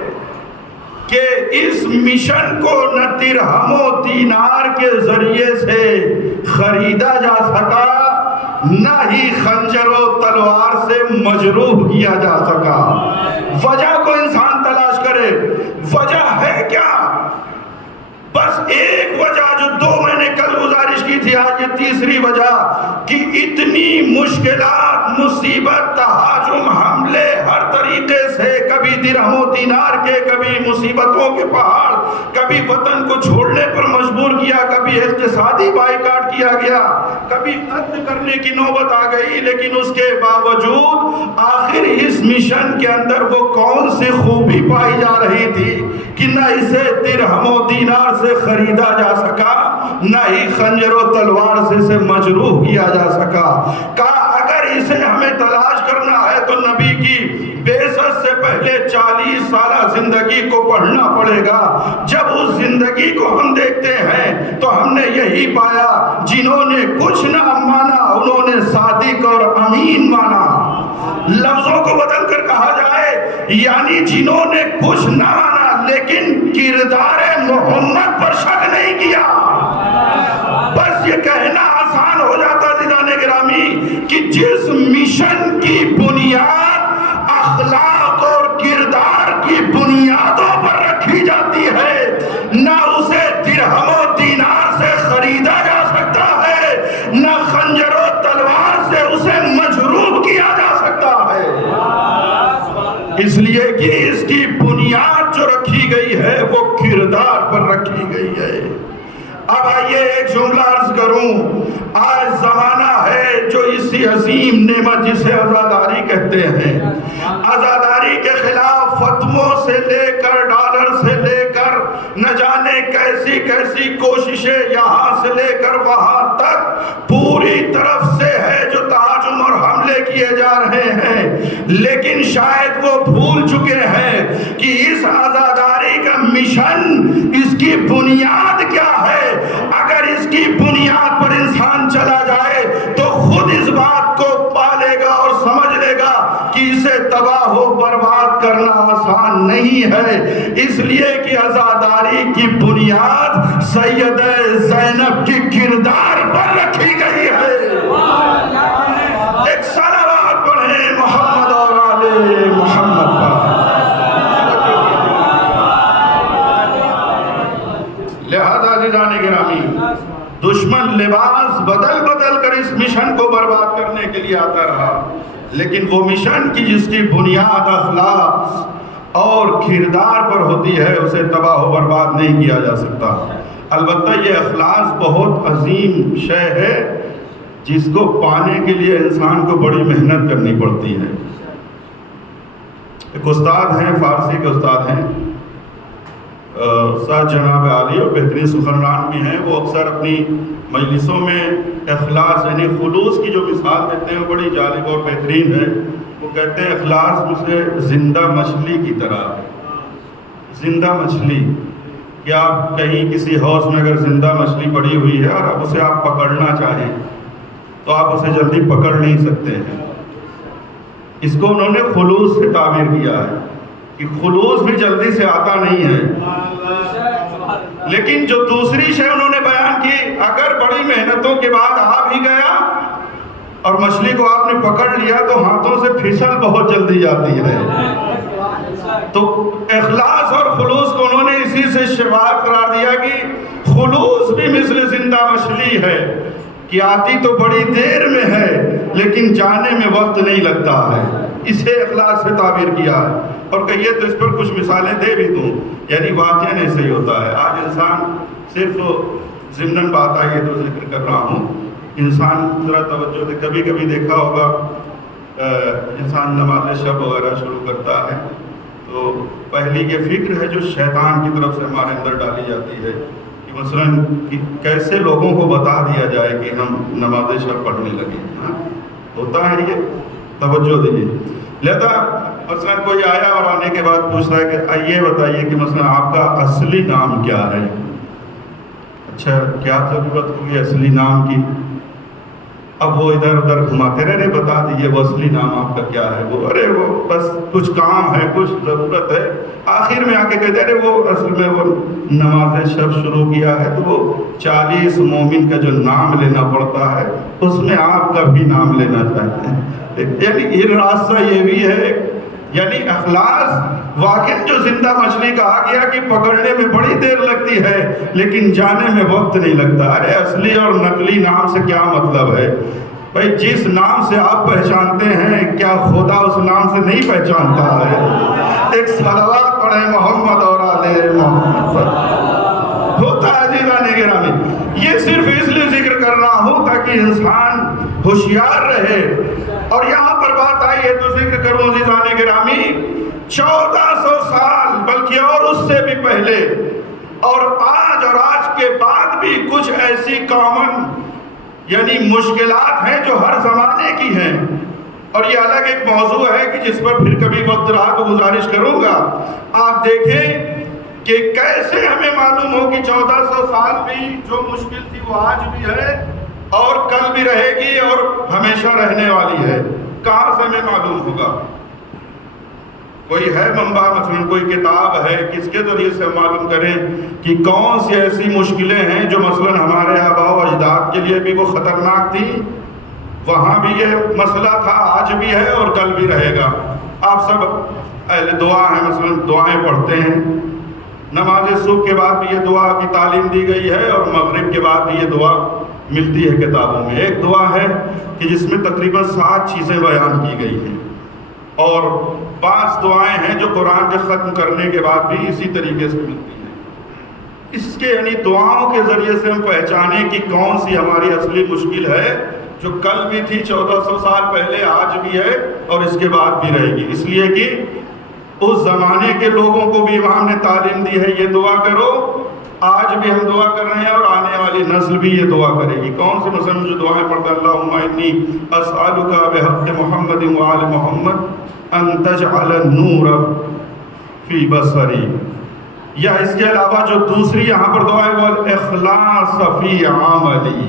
کہ اس مشن کو نہ درہم و دینار کے ذریعے سے خریدا جا سکا، نہ ہی خنجر و تلوار سے مجروح کیا جا سکا؟ وجہ کو انسان تلاش کرے، وجہ ہے کیا؟ بس ایک وجہ جو 2 میں نے کل گزارش کی تھی، آج یہ تیسری وجہ کہ اتنی مشکلات، مصیبت، تہاجم، حملے ہر طریقے سے، کبھی درہم و دینار کے، کبھی مصیبتوں کے پہاڑ، کبھی وطن کو چھوڑنے پر مجبور کیا، کبھی اقتصادی بائیکاٹ کیا گیا، کبھی قتل کرنے کی نوبت آ گئی، لیکن اس کے باوجود آخر اس مشن کے اندر وہ کون سی خوبی پائی جا رہی تھی کہ نہ اسے درہم و دینار سے خریدا جا سکا، نہ ہی خنجر و تلوار سے اسے مجروح کیا جا سکا۔ کہا اگر اسے ہمیں تلاش کرنا ہے تو نبی کی بعثت سے پہلے 40 سالہ زندگی کو پڑھنا پڑے گا۔ جب اس زندگی کو ہم دیکھتے ہیں تو ہم نے یہی پایا، جنہوں نے کچھ نہ مانا انہوں نے صادق اور امین مانا۔ لفظوں کو بدل کر کہا جائے یعنی جنہوں نے کچھ نہ مانا لیکن کردار محمد پر شک نہیں کیا۔ بس یہ کہنا آسان ہو جاتا عزیزان گرامی کہ جس مشن کی بنیاد اخلاق اور کردار کی بنیادوں پر رکھی جاتی ہے، نہ اسے درہم و دینار سے خریدا جا سکتا ہے، نہ خنجر و تلوار سے اسے مجروح کیا جا سکتا ہے۔ اس لیے کہ اس کی بنیاد جو رکھی گئی ہے وہ کردار پر رکھی گئی ہے۔ اب آئیے ایک جملہ عرض کروں، آج زمانہ ہے جو اسی عظیم نعمت جسے عزاداری کہتے ہیں، عزاداری کے خلاف فتووں سے لے کر ڈالر سے لے کر نہ جانے کیسی کیسی کوششیں یہاں سے لے کر وہاں تک پوری طرف سے ہے جو تہاجم اور حملے کیے جا رہے ہیں، لیکن شاید وہ بھول چکے ہیں کہ اس عزاداری کا مشن، اس کی بنیاد کیا ہے۔ اگر اس کی بنیاد پر انسان چلا جائے تو خود اس بات کو پالے گا اور سمجھ لے گا کہ اسے تباہ و برباد کرنا آسان نہیں ہے، اس لیے کہ عزاداری کی بنیاد سیدہ زینب کی کردار پر رکھی گئی ہے۔ ایک صلوات پڑھیں محمد اور آل محمد پر۔ لہذا عزیزان گرامی، دشمن لباس بدل بدل کر اس مشن کو برباد کرنے کے لیے آتا رہا، لیکن وہ مشن کی جس کی بنیاد اخلاق اور کردار پر ہوتی ہے اسے تباہ و برباد نہیں کیا جا سکتا۔ البتہ یہ اخلاص بہت عظیم شے ہے جس کو پانے کے لیے انسان کو بڑی محنت کرنی پڑتی ہے۔ ایک استاد ہیں، فارسی کے استاد ہیں، ساتھ جناب عالی اور بہترین سخنران بھی ہیں، وہ اکثر اپنی مجلسوں میں اخلاص یعنی خلوص کی جو مثال دیتے ہیں وہ بڑی جالب اور بہترین ہے۔ وہ کہتے ہیں اخلاص میں سے زندہ مچھلی کی طرح ہے۔ زندہ مچھلی، کیا آپ کہیں کسی حوض میں اگر زندہ مچھلی پڑی ہوئی ہے اور اب اسے آپ پکڑنا چاہیں تو آپ اسے جلدی پکڑ نہیں سکتے ہیں۔ اس کو انہوں نے خلوص سے تعبیر کیا ہے کہ خلوص بھی جلدی سے آتا نہیں ہے، لیکن جو دوسری شے انہوں نے بیان کی، اگر بڑی محنتوں کے بعد آ بھی گیا اور مچھلی کو آپ نے پکڑ لیا تو ہاتھوں سے پھسل بہت جلدی جاتی ہے۔ تو اخلاص اور خلوص کو انہوں نے اسی سے شباہت قرار دیا کہ خلوص بھی مثل زندہ مچھلی ہے کہ آتی تو بڑی دیر میں ہے لیکن جانے میں وقت نہیں لگتا ہے۔ اسے اخلاص سے تعبیر کیا ہے، اور کہیے تو اس پر کچھ مثالیں دے بھی دوں، یعنی واقعاً ایسے ہی ہوتا ہے۔ آج انسان صرف ضمناً بات آئی ہے تو ذکر کر رہا ہوں، انسان ذرا توجہ دے، کبھی کبھی دیکھا ہوگا انسان نماز شب وغیرہ شروع کرتا ہے تو پہلی یہ فکر ہے جو شیطان کی طرف سے ہمارے اندر ڈالی جاتی ہے کہ مثلاً کہ کیسے لوگوں کو بتا دیا جائے کہ ہم نماز شب پڑھنے لگے ہیں۔ ہوتا ہے یہ، توجہ دیجیے۔ لہذا مثلاً کوئی آیا اور آنے کے بعد پوچھتا ہے کہ یہ بتائیے کہ مثلاً آپ کا اصلی نام کیا ہے؟ اچھا، کیا ضرورت ہوگی اصلی نام کی؟ اب وہ ادھر ادھر گھماتے رہے، بتا دیجیے وہ اصلی نام آپ کا کیا ہے؟ وہ ارے وہ بس کچھ کام ہے، کچھ ضرورت ہے، آخر میں آ کے کہتے ارے وہ اصل میں وہ نماز شب شروع کیا ہے تو وہ 40 مومن کا جو نام لینا پڑتا ہے اس میں آپ کا بھی نام لینا چاہتے ہیں۔ یعنی یہ راستہ یہ بھی ہے، یعنی اخلاص واقع جو زندہ مچھلی کہا گیا کہ پکڑنے میں بڑی دیر لگتی ہے لیکن جانے میں وقت نہیں لگتا۔ ارے اصلی اور نقلی نام سے کیا مطلب ہے بھائی؟ جس نام سے آپ پہچانتے ہیں کیا خدا اس نام سے نہیں پہچانتا ہے؟ ایک صلوات پڑھیں محمد اور آل محمد۔ ہوتا ہے عزیزان گرامی، یہ صرف اس لیے ذکر کر رہا ہوں تاکہ انسان ہوشیار رہے۔ اور یہاں پر بات آئی ہے تو ذکر کروں عزیزان گرامی، 1400 سال بلکہ اور اس سے بھی پہلے، اور آج کے بعد بھی کچھ ایسی کامن یعنی مشکلات ہیں جو ہر زمانے کی ہیں، اور یہ الگ ایک موضوع ہے کہ جس پر پھر کبھی وقت رہا تو گزارش کروں گا۔ آپ دیکھیں کہ کیسے ہمیں معلوم ہو کہ 1400 سال بھی جو مشکل تھی وہ آج بھی ہے اور کل بھی رہے گی اور ہمیشہ رہنے والی ہے۔ کہاں سے ہمیں معلوم ہوگا؟ کوئی ہے منبع، مثلا کوئی کتاب ہے، کس کے ذریعے سے معلوم کریں کہ کون سی ایسی مشکلیں ہیں جو مثلا ہمارے آباء و اجداد کے لیے بھی وہ خطرناک تھی، وہاں بھی یہ مسئلہ تھا، آج بھی ہے اور کل بھی رہے گا۔ آپ سب اہل دعا ہیں، مثلا دعائیں پڑھتے ہیں، نماز صبح کے بعد بھی یہ دعا کی تعلیم دی گئی ہے اور مغرب کے بعد بھی یہ دعا ملتی ہے کتابوں میں۔ ایک دعا ہے کہ جس میں تقریباً 7 چیزیں بیان کی گئی ہیں، اور 5 دعائیں ہیں جو قرآن کے ختم کرنے کے بعد بھی اسی طریقے سے ملتی ہیں۔ اس کے یعنی دعاؤں کے ذریعے سے ہم پہچانیں کہ کون سی ہماری اصلی مشکل ہے جو کل بھی تھی، 1400 سال پہلے، آج بھی ہے اور اس کے بعد بھی رہے گی۔ اس لیے کہ اس زمانے کے لوگوں کو بھی امام نے تعلیم دی ہے، یہ دعا کرو، آج بھی ہم دعا کر رہے ہیں اور آنے والی نسل بھی یہ دعا کرے گی۔ کون سی؟ مثلا جو دعائیں پڑھتا ہے، اللہم انی اسألک بحق محمد وآل محمد ان تجعل النور فی بصری، یا اس کے علاوہ جو دوسری یہاں پر دعا ہے وہ اخلاص فی عملی۔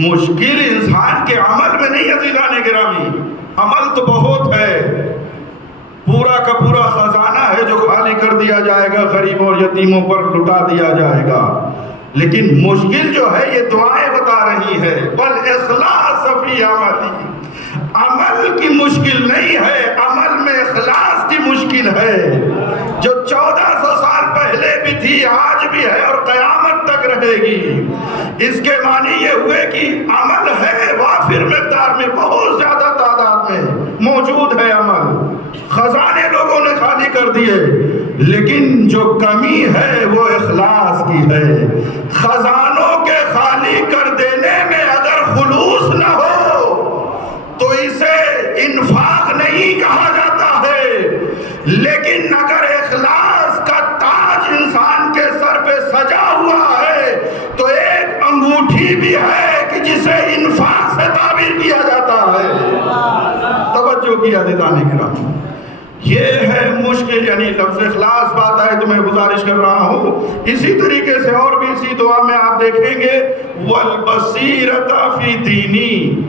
مشکل انسان کے عمل میں نہیں عزیزان گرامی، عمل تو بہت ہے، پورا کا پورا خزانہ ہے جو خالی کر دیا جائے گا، غریبوں اور یتیموں پر لٹا دیا جائے گا، لیکن مشکل جو ہے یہ دعائیں بتا رہی ہے، بل اخلاص فی عملی، عمل کی مشکل نہیں ہے، عمل میں اخلاص کی مشکل ہے، جو 1400 سال پہلے بھی تھی، آج بھی ہے اور قیامت تک رہے گی۔ اس کے معنی یہ ہوئے کہ عمل ہے، وافر مقدار میں، بہت زیادہ تعداد میں موجود ہے عمل، خزانے لوگوں نے خالی کر دیے، لیکن جو کمی ہے وہ اخلاص کی ہے۔ خزانوں کے خالی کر دینے میں اگر خلوص نہ ہو تو اسے انفاق نہیں کہا جاتا ہے، لیکن اگر اخلاص کا تاج انسان کے سر پہ سجا ہوا ہے تو ایک انگوٹھی بھی ہے کہ جسے انفاق سے تعبیر کیا جاتا ہے۔ توجہ کی عزیزان کرام، یہ ہے مشکل، یعنی لفظ اخلاص بات آئے تو میں گزارش کر رہا ہوں۔ اسی طریقے سے اور بھی اسی دعا میں آپ دیکھیں گے والبصیرۃ فی دینی،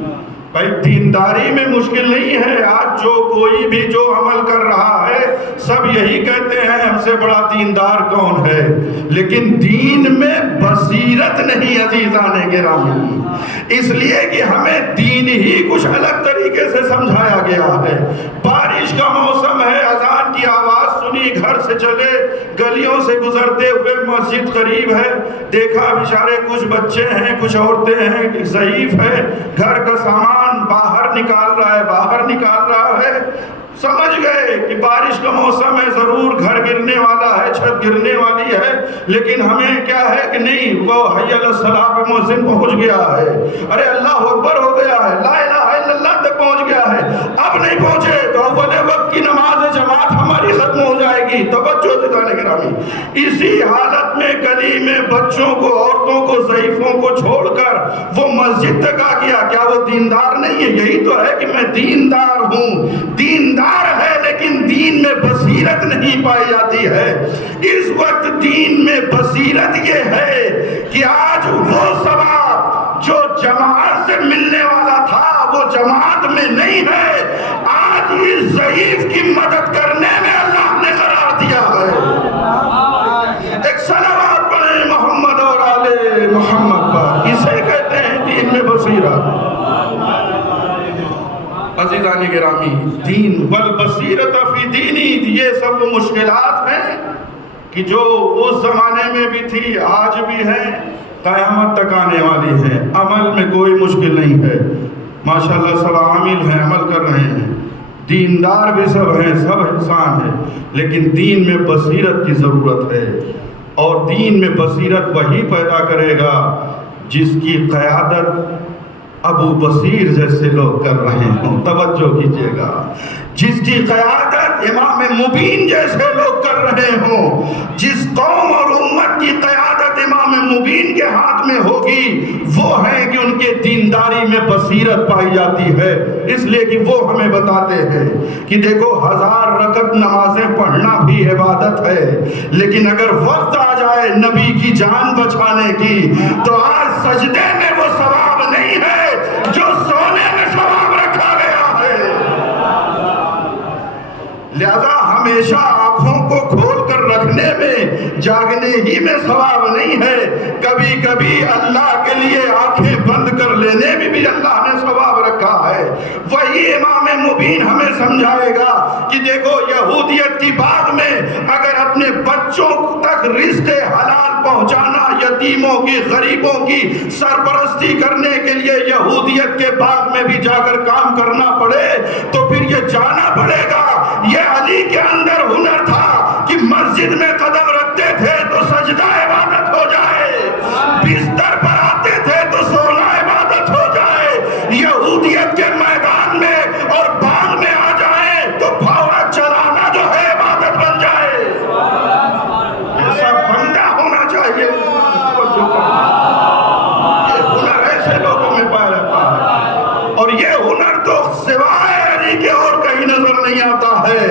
بھائی دینداری میں مشکل نہیں ہے۔ آج جو کوئی بھی جو عمل کر رہا ہے سب یہی کہتے ہیں ہم سے بڑا دیندار کون ہے، لیکن دین میں بصیرت نہیں عزیزان گرامی، اس لیے کہ ہمیں دین ہی کچھ الگ طریقے سے سمجھایا گیا ہے۔ بارش کا موسم ہے، اذان کی آواز سنی، گھر سے چلے، گلیوں سے گزرتے ہوئے مسجد قریب ہے، دیکھا بیچارے کچھ بچے ہیں، کچھ عورتیں ہیں، ضعیف ہے، گھر کا سامان باہر نکال رہا ہے، سمجھ گئے کہ بارش کا موسم ہے، ضرور گھر گرنے والا ہے، چھت گرنے والی ہے، لیکن ہمیں کیا ہے کہ نہیں، وہ حی علی الصلاۃ پہ مؤذن پہنچ گیا ہے، ارے اللہ اکبر ہو گیا ہے، لا الہ الا اللہ تک پہنچ گیا ہے، اب نہیں پہنچے تو اول وقت کی نماز جماعت ہماری ختم ہو جائے گی۔ توجہ دیدان گرامی، اسی حالت میں گلی میں بچوں کو، عورتوں کو، ضعیفوں کو چھوڑ کر وہ مسجد تک آ گیا، کیا وہ دیندار نہیں ہے؟ یہی تو ہے کہ میں دیندار ہوں، دیندار ہے لیکن دین میں بصیرت نہیں پائی جاتی ہے۔ اس وقت دین میں بصیرت یہ ہے کہ آج وہ ثواب جو جماعت سے ملنے والا تھا وہ جماعت میں نہیں ہے، آج اس ضعیف کی مدد کرنے میں اللہ نے قرار دیا ہے۔ ایک صلوات پڑھیں محمد اور آل محمد پر، اسے کہتے ہیں دین میں بصیرت۔ عزیزان گرامی، دین والبصیرۃ فی دینی، یہ سب مشکلات ہیں کہ جو اس زمانے میں بھی تھی، آج بھی ہے، قیامت تک آنے والی ہے۔ عمل میں کوئی مشکل نہیں ہے، ماشاءاللہ سب عامل ہیں، عمل کر رہے ہیں، دیندار بھی سب ہیں، سب انسان ہیں، لیکن دین میں بصیرت کی ضرورت ہے، اور دین میں بصیرت وہی پیدا کرے گا جس کی قیادت ابو بصیر جیسے لوگ کر رہے ہوں. توجہ کیجیے گا. جس کی قیادت امام مبین جیسے لوگ کر رہے ہوں, جس قوم اور امت کی قیادت امام مبین کے ہاتھ میں ہوگی, وہ ہیں کہ ان کے دینداری میں بصیرت پائی جاتی ہے. اس لیے کہ وہ ہمیں بتاتے ہیں کہ دیکھو 1000 رکعت نمازیں پڑھنا بھی عبادت ہے, لیکن اگر وقت آ جائے نبی کی جان بچانے کی تو آج سجدے میں وہ ثواب نہیں ہے جو سونے میں ثواب رکھا گیا ہے. لہذا ہمیشہ آنکھوں کو کھول کر رکھنے میں, جاگنے ہی میں ثواب نہیں ہے. کبھی کبھی اللہ کے لیے آنکھیں بند کر لینے میں بھی اللہ نے ثواب رکھا ہے. وہی امام مبین ہمیں سمجھائے گا کہ دیکھو یہودیت کی بات میں اگر اپنے بچوں تک رزق حلال پہنچانا, یتیموں کی غریبوں کی سرپرستی کرنے کے لیے یہودیت کے باغ میں بھی جا کر کام کرنا پڑے تو پھر یہ جانا پڑے گا. یہ علی کے اندر ہنر تھا کہ مسجد میں قدم رکھتے تھے تو سجدہ عبادت ہو جائے, بستر پر آتے تھے تو سونا عبادت ہو جائے, یہودیت کے میدان میں اور باغ میں آ جائے تو پھاوڑا چلانا جو ہے عبادت بن جائے. ایسا بندہ ہونا چاہیے. یہ ہنر ایسے لوگوں میں پایا جاتا ہے, اور یہ ہنر تو سوائے علی کے اور کہیں نظر نہیں آتا ہے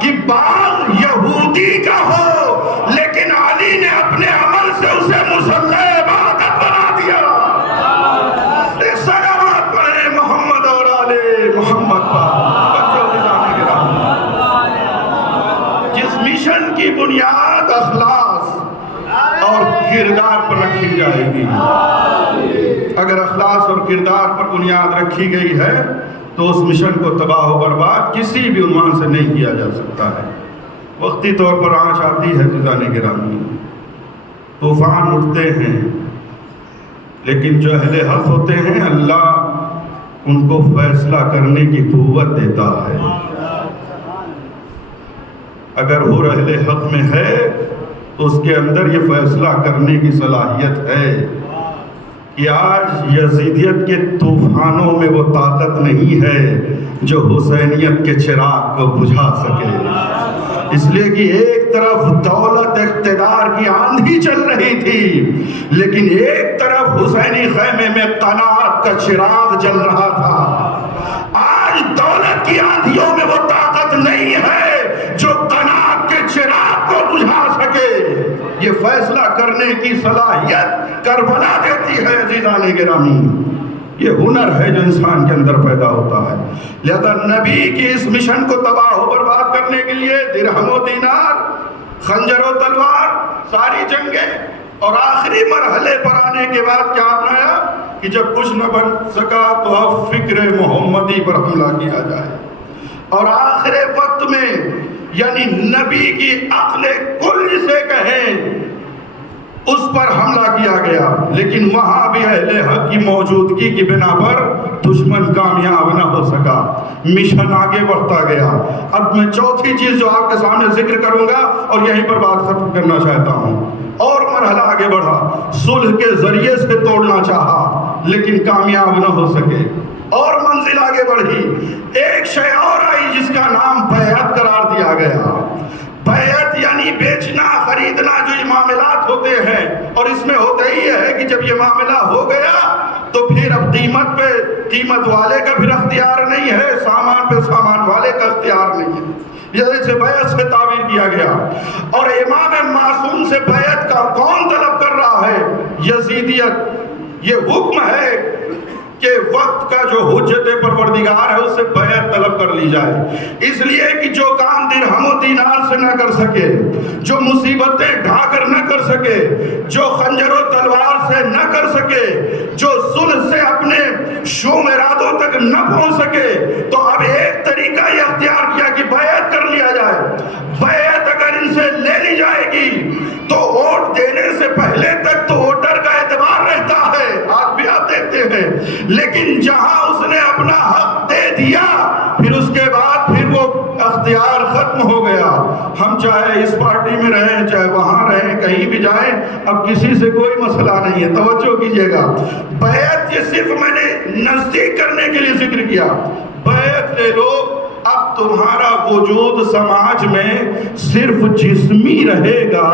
کہ باغ یہودی کا ہو لیکن علی نے اپنے عمل سے اسے مصلی عبادت بنا دیا. صلوات پڑھیں محمد اور آل محمد پر. جس مشن کی بنیاد اخلاص اور کردار پر رکھی جائے گی, اگر اخلاص اور کردار پر بنیاد رکھی گئی ہے تو اس مشن کو تباہ و برباد کسی بھی عنوان سے نہیں کیا جا سکتا ہے. وقتی طور پر آنچ آتی ہے عزیزان گرامی, طوفان اٹھتے ہیں, لیکن جو اہل حق ہوتے ہیں اللہ ان کو فیصلہ کرنے کی قوت دیتا ہے. اگر وہ اہل حق میں ہے تو اس کے اندر یہ فیصلہ کرنے کی صلاحیت ہے کہ آج یزیدیت کے طوفانوں میں وہ طاقت نہیں ہے جو حسینیت کے چراغ کو بجھا سکے. اس لیے کہ ایک طرف دولت اقتدار کی آندھی چل رہی تھی, لیکن ایک طرف حسینی خیمے میں قناعت کا چراغ جل رہا تھا. آج دولت کی آندھیوں میں وہ طاقت نہیں ہے جو قناعت کے چراغ کو بجھا سکے. یہ فیصلہ کرنے کی صلاحیت کربلا دیتی ہے عزیزان گرامی. یہ ہنر ہے جو انسان کے اندر پیدا ہوتا ہے. لہذا نبی کی اس مشن کو تباہ و برباد کرنے کے لیے درہم و دینار, خنجر و تلوار, ساری جنگیں, اور آخری مرحلے پر آنے کے بعد کیا اپنایا کہ جب کچھ نہ بن سکا تو اب فکر محمدی پر حملہ کیا جائے. اور آخر وقت میں یعنی نبی کی عقل کل سے کہیں اس پر حملہ کیا گیا, لیکن وہاں بھی اہل حق کی موجودگی کی بنا پر دشمن کامیاب نہ ہو سکا. مشن آگے بڑھتا گیا. اب میں چوتھی چیز جو آپ کے سامنے ذکر کروں گا اور یہیں پر بات ختم کرنا چاہتا ہوں. اور مرحلہ آگے بڑھا, صلح کے ذریعے سے توڑنا چاہا لیکن کامیاب نہ ہو سکے. اور منزل آگے بڑھی, ایک شے اور آئی جس کا نام بیعت قرار دیا گیا. بیعت یعنی بیچنا خریدنا جو یہ معاملات ہوتے ہیں, اور اس میں ہوتا ہی ہے کہ جب یہ معاملہ ہو گیا تو پھر اب قیمت پہ قیمت والے کا پھر اختیار نہیں ہے, سامان پہ سامان والے کا اختیار نہیں ہے. جیسے بیعت سے تعبیر کیا گیا. اور امام معصوم سے بیعت کا کون طلب کر رہا ہے؟ یزیدیت. یہ حکم ہے کہ وقت کا جو حجت پروردگار ہے اس سے بیعت طلب کر لی جائے. اس لیے کہ جو کام درہم و دینار سے نہ کر سکے, جو مصیبتیں ڈھا کر نہ کر سکے, جو خنجر و تلوار سے نہ کر سکے, جو صلح سے اپنے شوم ارادوں تک نہ پہنچ سکے, تو اب ایک طریقہ یہ اختیار کیا کہ بیعت کر لیا جائے. بیعت اگر ان سے لے لی جائے گی تو ووٹ دینے سے پہلے تک تو ووٹر کا اعتبار رہتا ہے, آج بھی آپ دیکھتے ہیں, لیکن جہاں اس نے اپنا حق دے دیا پھر اس کے بعد پھر وہ اختیار ختم ہو گیا. ہم چاہے اس پارٹی میں رہیں چاہے وہاں رہیں, کہیں بھی جائیں، اب کسی سے کوئی مسئلہ نہیں ہے، توجہ کیجئے گا۔ بیعت یہ صرف میں نے نزدیک کرنے کے لیے ذکر کیا، بیعت لے لو، اب تمہارا وجود سماج میں صرف جسمی رہے گا،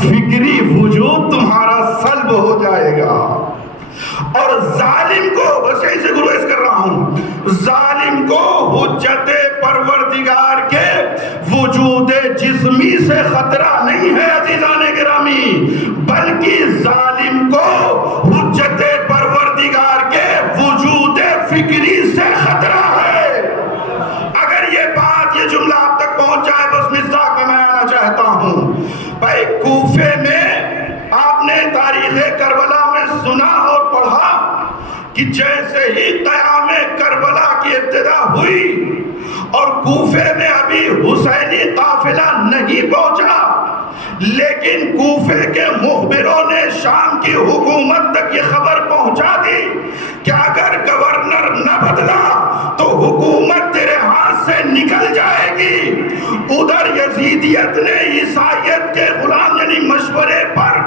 فکری وجود تمہارا سلب ہو جائے گا۔ اور ظالم کو، بس یہیں سے گرویز کر رہا ہوں، ظالم کو حجت پروردگار کے وجود جسمی سے خطرہ نہیں ہے عزیزان گرامی، بلکہ ظالم کو حجت پروردگار کے وجود فکری سے خطرہ ہے۔ اگر یہ بات، یہ جملہ آپ تک پہنچ جائے، بس مصداق میں آنا چاہتا ہوں۔ بھائی کوفے میں آپ نے تاریخ کربلا میں سنا اور پڑھا کہ جیسے ہی قیام کربلا کی ابتدا ہوئی اور کوفے میں ابھی حسینی قافلہ نہیں پہنچا، لیکن کوفے کے مخبروں نے شام کی حکومت تک یہ خبر پہنچا دی کہ اگر گورنر نہ بدلا تو حکومت تیرے ہاتھ سے نکل جائے گی۔ ادھر یزیدیت نے عیسائیت کے غلام یعنی مشورے پر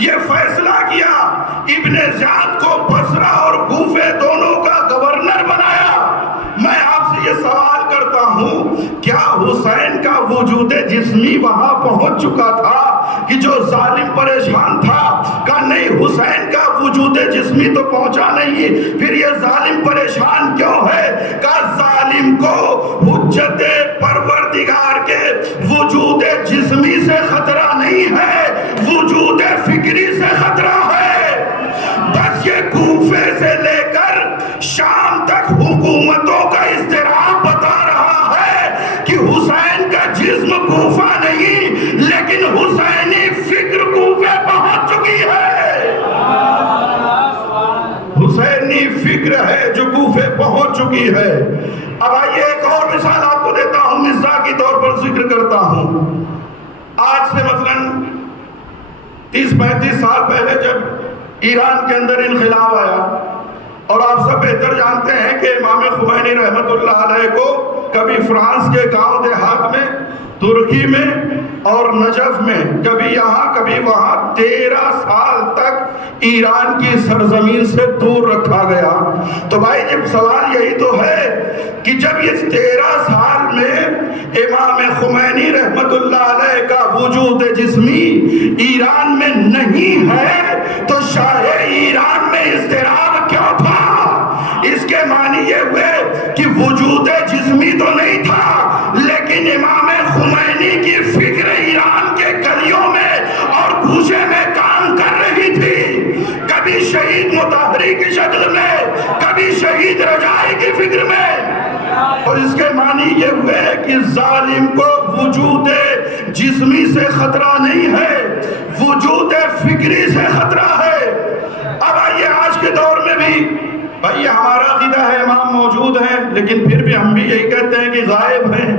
یہ فیصلہ کیا، ابن زیاد کو بصرہ اور کوفے دونوں کا گورنر بنایا۔ میں آپ سے یہ سوال کرتا ہوں، کیا حسین کا وجود جسمی وہاں پہنچ چکا تھا کہ جو ظالم پریشان تھا؟ کہا نہیں، حسین کا وجود جسمی تو پہنچا نہیں، پھر یہ ظالم پریشان کیوں ہے؟ کہا ظالم کو حجت پروردگار کے وجود جسمی سے خطرہ نہیں ہے، وجود فکری سے خطرہ ہے۔ بس یہ کوفے سے لے کر شام تک حکومتوں کا اضطراب بتا رہا ہے کہ حسین کا جسم کوفہ نہیں، لیکن حسینی فکر کوفے پہنچ چکی ہے۔ حسینی فکر ہے جو کوفے پہنچ چکی ہے۔ اب آئیے ایک اور مثال آپ کو دیتا ہوں، مصداق کی طور پر ذکر کرتا ہوں۔ آج سے مثلاً 30-35 سال پہلے جب ایران کے اندر انقلاب آیا، اور آپ سب بہتر جانتے ہیں کہ امام خمینی رحمت اللہ علیہ کو کبھی فرانس کے گاؤں دیہات میں، ترکی میں اور نجف میں، کبھی یہاں کبھی وہاں 13 سال تک ایران کی سرزمین سے دور رکھا گیا۔ تو بھائی جب سوال یہی تو ہے کہ جب اس 13 سال میں امام خمینی رحمت اللہ علیہ کا وجود جسمی ایران میں نہیں ہے تو شاہ ایران میں اضطراب کیوں تھا؟ اس کے معنی یہ ہوئے کہ وجود جسمی تو نہیں تھا، لیکن امام خمینی کی فکر ایران کے گلیوں میں اور کوچے میں کام کر رہی تھی، کبھی شہید مطہری کی شکل میں، کبھی شہید رجائی کی فکر میں۔ اور اس کے معنی یہ ہوئے کہ ظالم کو وجود جسمی سے خطرہ نہیں ہے، وجود فکری سے خطرہ ہے۔ اب آئیے آج کے دور میں بھی، بھائی ہمارا عقیدہ ہے امام موجود ہیں، لیکن پھر بھی ہم بھی یہی کہتے ہیں کہ غائب ہیں،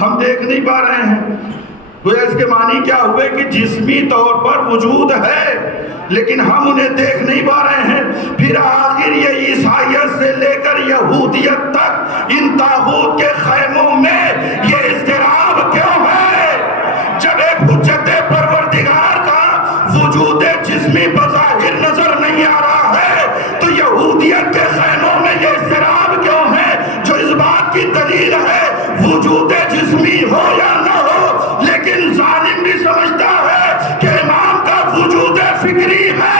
ہم دیکھ نہیں پا رہے ہیں۔ گویا اس کے معنی کیا ہوئے کہ جسمی طور پر وجود ہے لیکن ہم انہیں دیکھ نہیں پا رہے ہیں۔ پھر آخر یہ عیسائیت سے لے کر یہودیت تک ان طاغوت کے خیموں میں یہ اضطراب کیوں ہے؟ جب ایک حجت پروردگار کا وجود جسمی بظاہر نظر نہیں آ رہا ہے تو یہودیت کے خیموں میں یہ اضطراب کیوں ہے؟ جو اس بات کی دلیل ہے وجود جسمی ہو یا نہ ہو، لیکن ظالم بھی سمجھتا ہے کہ امام کا وجود فکری ہے،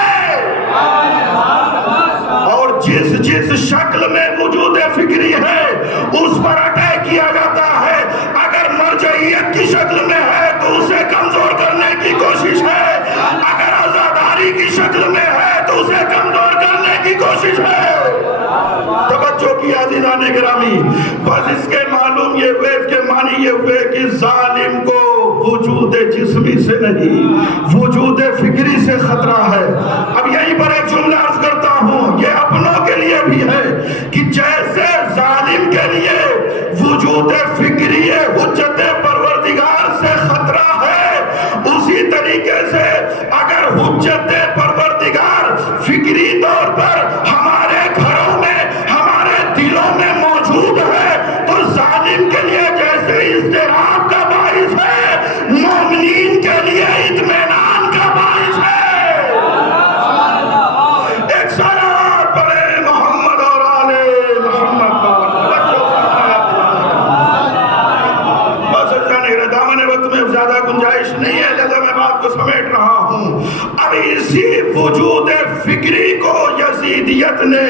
اور جس شکل میں وجود فکری ہے اس پر اٹیک کیا جاتا ہے۔ اگر مرجعیت کی شکل میں ہے تو اسے کمزور کرنے کی کوشش ہے، اگر آزاداری کی شکل میں ہے تو اسے کمزور کرنے کی کوشش ہے۔ توجہ کی عزیزان گرامی، بس اس کے معلوم یہ ہوئے، اس کے معنی یہ ہوئے کہ ظالم کو وجود جسمی سے نہیں، وجود فکری سے خطرہ ہے۔ اب یہیں پر ایک جملہ عرض کرتا ہوں، یہ اپنوں کے لیے بھی ہے کہ جیسے ظالم کے لیے وجود فکری حجت پروردگار سے خطرہ ہے، اسی طریقے سے اگر حجت پروردگار فکری طور پر ہمارے گھروں میں، ہمارے دلوں میں موجود ہے تو ظالم کے لیے جیسے اضطراب کا باعث ہے، مومنین کے لیے اطمینان اسی وجود فکری کو یزیدیت نے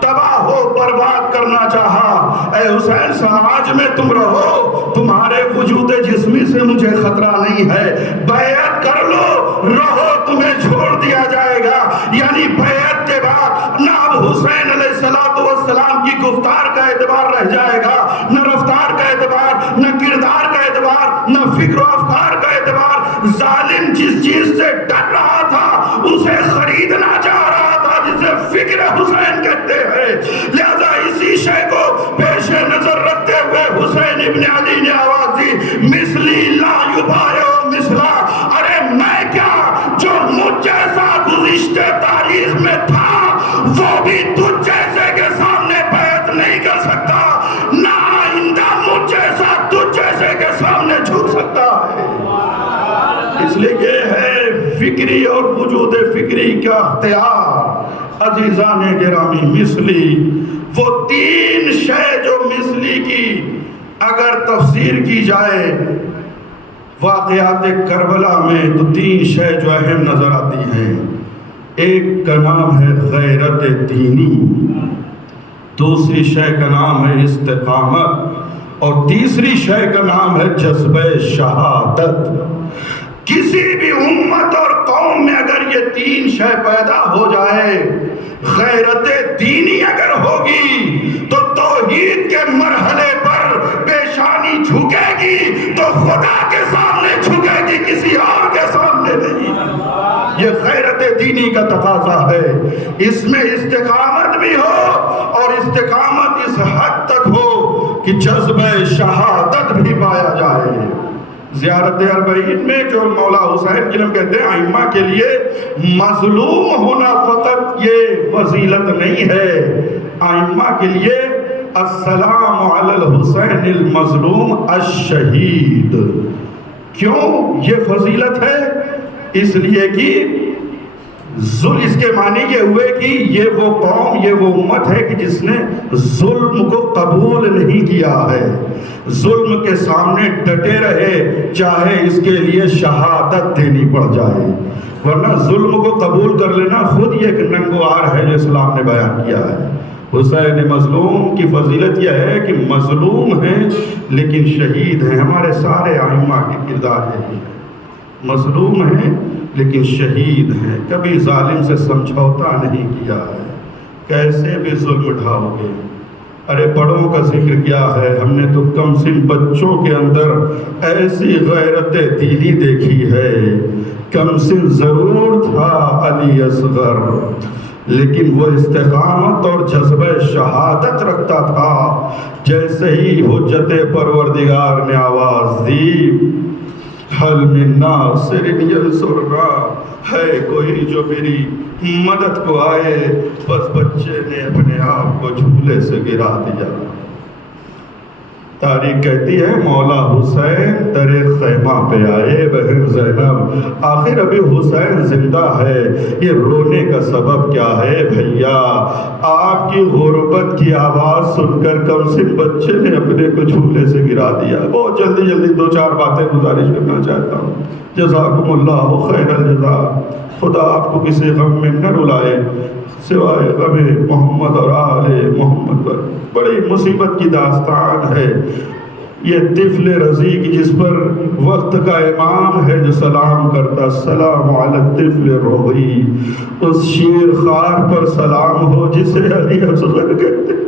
تباہ و برباد کرنا چاہا۔ اے حسین سماج میں تم رہو، تمہارے وجود جسمی سے مجھے خطرہ نہیں ہے، بیعت کر لو، رہو، تمہیں چھوڑ دیا جائے گا۔ یعنی بیعت کے بعد نہ اب حسین علیہ السلام کی گفتار کا اعتبار رہ جائے گا، نہ رفتار کا اعتبار، نہ کردار کا اعتبار، نہ فکر و افکار کا اعتبار۔ ظالم جس چیز سے ڈر رہا تھا اسے خریدنا چاہ رہا تھا، جسے فکر حسین کہتے ہیں۔ لہذا اسی شے کو پیش نظر رکھتے ہوئے حسین ابن علی نے آواز دی، مثلی لا یبایع مثلا، ارے میں کیا، جو مجھ جیسا گزشتہ تاریخ میں تھا وہ بھی تجھ جیسے کے سامنے بیعت نہیں کر سکتا، نہ آئندہ مجھ جیسا تجھ جیسے کے سامنے جھک سکتا ہے۔ اس لیے یہ ہے فکری اور وجود فکری کا اختیار۔ عزیزان گرامی، مثلی، وہ تین شے جو مثلی کی اگر تفسیر کی جائے واقعات کربلا میں تو تین شے جو اہم نظر آتی ہیں۔ ایک کا نام ہے غیرت دینی، دوسری شے کا نام ہے استقامت، اور تیسری شے کا نام ہے جذبہ شہادت۔ کسی بھی امت اور قوم میں اگر یہ تین شے پیدا ہو جائے، غیرت دینی اگر ہوگی تو توحید کے مرحلے پر پیشانی جھکے گی تو خدا کے سامنے جھکے گی، کسی اور کے سامنے نہیں۔ یہ غیرت دینی کا تقاضا ہے، اس میں استقامت بھی ہو، اور استقامت اس حد تک ہو کہ جذبہ شہادت بھی پایا جائے۔ زیارت اربعین میں جو مولا حسین کی ہم کہتے ہیں ائمہ کے لیے مظلوم ہونا فقط یہ فضیلت نہیں ہے، ائمہ کے لیے السلام علی الحسین المظلوم الشہید۔ کیوں یہ فضیلت ہے؟ اس لیے کہ اس کے معنی یہ ہوئے کہ یہ وہ قوم، یہ وہ امت ہے کہ جس نے ظلم کو قبول نہیں کیا ہے، ظلم کے سامنے ڈٹے رہے، چاہے اس کے لیے شہادت دینی پڑ جائے۔ ورنہ ظلم کو قبول کر لینا خود یہ ایک ننگوار ہے جو اسلام نے بیان کیا ہے۔ حسین مظلوم کی فضیلت یہ ہے کہ مظلوم ہیں لیکن شہید ہیں۔ ہمارے سارے ائمہ کے کردار یہی ہے، مظلوم ہیں لیکن شہید ہیں، کبھی ظالم سے سمجھوتا نہیں کیا ہے۔ کیسے بھی ظلم اٹھاؤ گے؟ ارے بڑوں کا ذکر کیا ہے، ہم نے تو کم سن بچوں کے اندر ایسی غیرت دینی دیکھی ہے۔ کم سن ضرور تھا علی اصغر، لیکن وہ استقامت اور جذبہ شہادت رکھتا تھا۔ جیسے ہی حجت پروردگار نے آواز دی، حل من ناصر ینصرنا، ہے کوئی جو میری مدد کو آئے، بس بچے نے اپنے آپ کو جھولے سے گرا دیا۔ تاریخ کہتی ہے مولا حسین در خیمہ پہ آئے، بہن زینب آخر ابھی حسین زندہ ہے، یہ رونے کا سبب کیا ہے بھیا؟ آپ کی غربت کی آواز سن کر کم سن بچے نے اپنے کو جھولے سے گرا دیا۔ بہت جلدی دو چار باتیں گزارش کرنا چاہتا ہوں۔ جزاکم اللہ خیر الجزا، خدا آپ کو کسی غم میں نہ رلائے سوائے غم محمد اور آل محمد پر۔ بڑی مصیبت کی داستان ہے یہ طفل رضی کی، جس پر وقت کا امام ہے جو سلام کرتا، السلام علی الطفل الرضی، اس شیر خوار پر سلام ہو جسے علی اصغر کہتے ہیں۔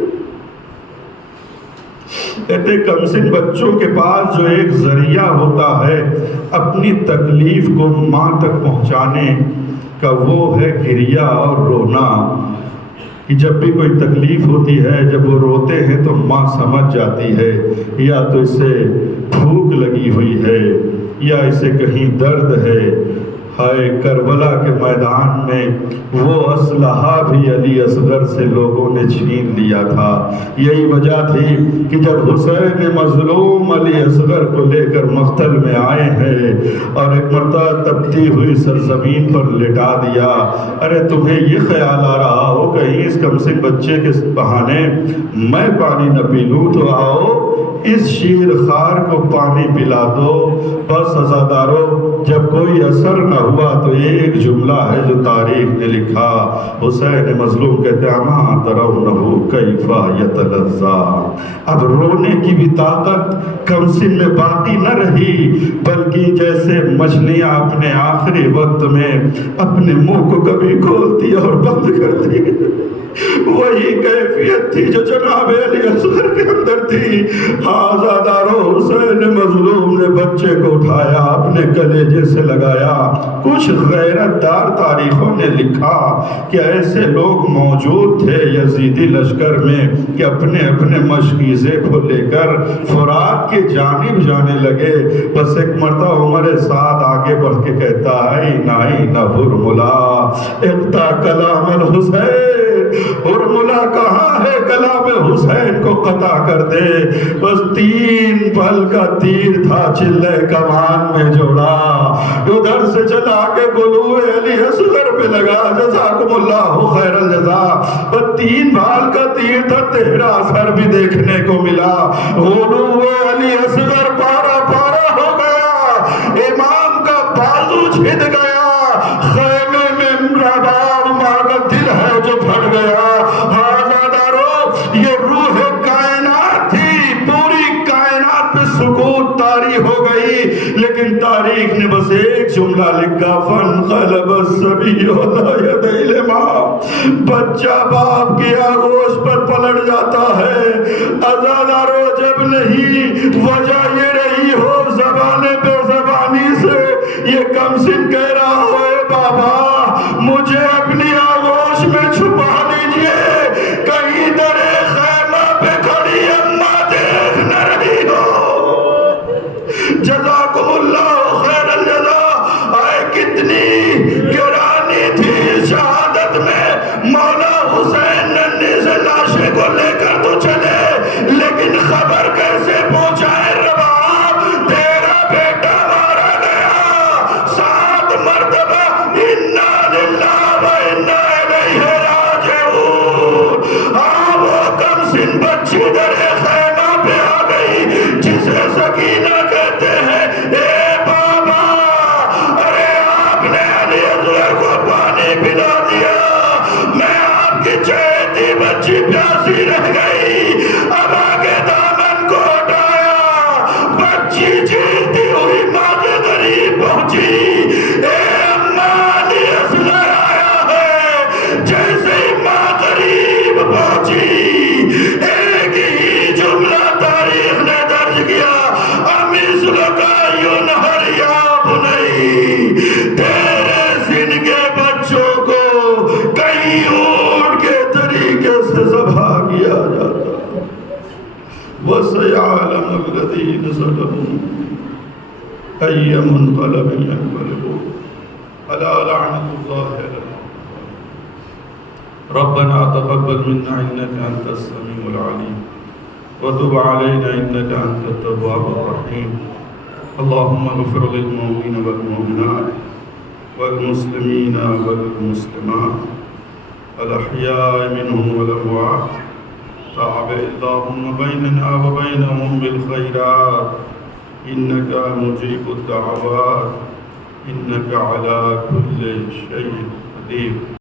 کہتے کم سن بچوں کے پاس جو ایک ذریعہ ہوتا ہے اپنی تکلیف کو ماں تک پہنچانے کا، وہ ہے گریا اور رونا۔ کہ جب بھی کوئی تکلیف ہوتی ہے، جب وہ روتے ہیں تو ماں سمجھ جاتی ہے یا تو اسے بھوک لگی ہوئی ہے یا اسے کہیں درد ہے۔ ہائے کربلا کے میدان میں وہ اسلحہ بھی علی اصغر سے لوگوں نے چھین لیا تھا۔ یہی وجہ تھی کہ جب حسین مظلوم علی اصغر کو لے کر مقتل میں آئے ہیں اور ایک مرتبہ تپتی ہوئی سرزمین پر لٹا دیا، ارے تمہیں یہ خیال آ رہا ہو کہیں اس کم سن بچے کے بہانے میں پانی نہ پی لوں تو آؤ اس شیر خار کو پانی پلا دو۔ بس عزادارو، جب کوئی اثر نہ ہوا تو ایک جملہ ہے جو تاریخ نے لکھا۔ حسین مظلوم کہتے ہیں اما ترونہ کیف یتلذا، اب رونے کی بھی طاقت کمسن میں باقی نہ رہی، بلکہ جیسے مچھلیاں اپنے آخری وقت میں اپنے منہ کو کبھی کھولتی اور بند کرتی، وہی کیفیت تھی جو جناب علی اصغر کے اندر تھی۔ آزادارو، حسین مظلوم نے بچے کو اٹھایا، اپنے کلیجے سے لگایا۔ کچھ غیرت دار تاریخوں نے لکھا کہ ایسے لوگ موجود تھے یزیدی لشکر میں کہ اپنے اپنے مشکیزے کو لے کر فرات کی جانب جانے لگے۔ بس ایک مرتبہ عمر سعد آگے بڑھ کے کہتا ہے نہ ہرملا اقطع کلام الحسین، ہرملا کہاں ہے کلام حسین کو قطع کر دے۔ بس 3 پل کا تیر تھا چلے کمان میں جوڑا، ادھر سے چلا کے گلو علی اصغر پہ لگا، جزاکم اللہ خیر الجزا۔ بس 3 بال کا تیر تھا، تیرا اثر بھی دیکھنے کو ملا۔ گلو علی اصغر پارا پارا ہو گیا، امام کا بازو چھد گیا، خیمے میں رباب مار کا دل ہے جو پھٹ گیا۔ یہ روح کائنات تھی، پوری کائنات پہ سکوت طاری ہو گئی، لیکن تاریخ نے بس ایک جملہ لکھا فانقلب الصبی علی یدی الامام، بچہ باپ کی آغوش پر پلٹ جاتا ہے۔ عزادارو، جب نہیں وجہ یہ رہی ہو زبان بے زبانی سے یہ کمسن کہہ رہا ہو اے بابا مجھے اپنی آغوش میں چھپا لیجئے، کہیں درے خیمہ پہ کھڑی اماں دیکھ نہ رہی ہو۔ جزاکم اللہ خیر الجزا۔ آئے کتنی گرانی تھی شہادت میں، مولا حسین ننھی سے لاشے کو لے کر تو چلے، لیکن خبر کیسے پہنچائے رباب تیرا بیٹا مارا گیا 7 مرتبہ، انا للہ و انا الیہ راجعون۔ وہ کمسن بچی درے خیمہ پہ آ گئی جسے سکینہ کہتے ہیں۔ اے بابا، ارے آپ نے علی اصغر کو پانی پلا دیا، میں آپ کی چہتی بچی پیاسی رہ گئی، اب آگے دامن کو ہٹایا، بچی چیختی ہوئی ماں کے قریب پہنچی۔ اے اماں، علی اصغر آیا ہے۔ جیسے ہی ماں قریب پہنچی، ایک ہی جملہ تاریخ نے درج کیا، امثلک ینہر یا بنی، تیرے سن کے بچوں کو کہیں اونٹ کے طریقے سے ذبح کیا جاتا۔ وَسَيَعْلَمُ الَّذِينَ ظَلَمُوا أَيَّ مُنقَلَبٍ يَنقَلِبُونَ أَلَا لَعْنَةُ اللَّهِ عَلَى الْكَافِرِينَ۔ ربنا تقبل منا إنك أنت السميع العليم وتب علينا إنك أنت التواب الرحيم۔ اللهم اغفر للمؤمنين والمؤمنات والمسلمين والمسلمات الأحياء منهم والأموات، تابع اللهم بيننا وبينهم بالخيرات إنك مجيب الدعوات إنك على كل شيء قدير۔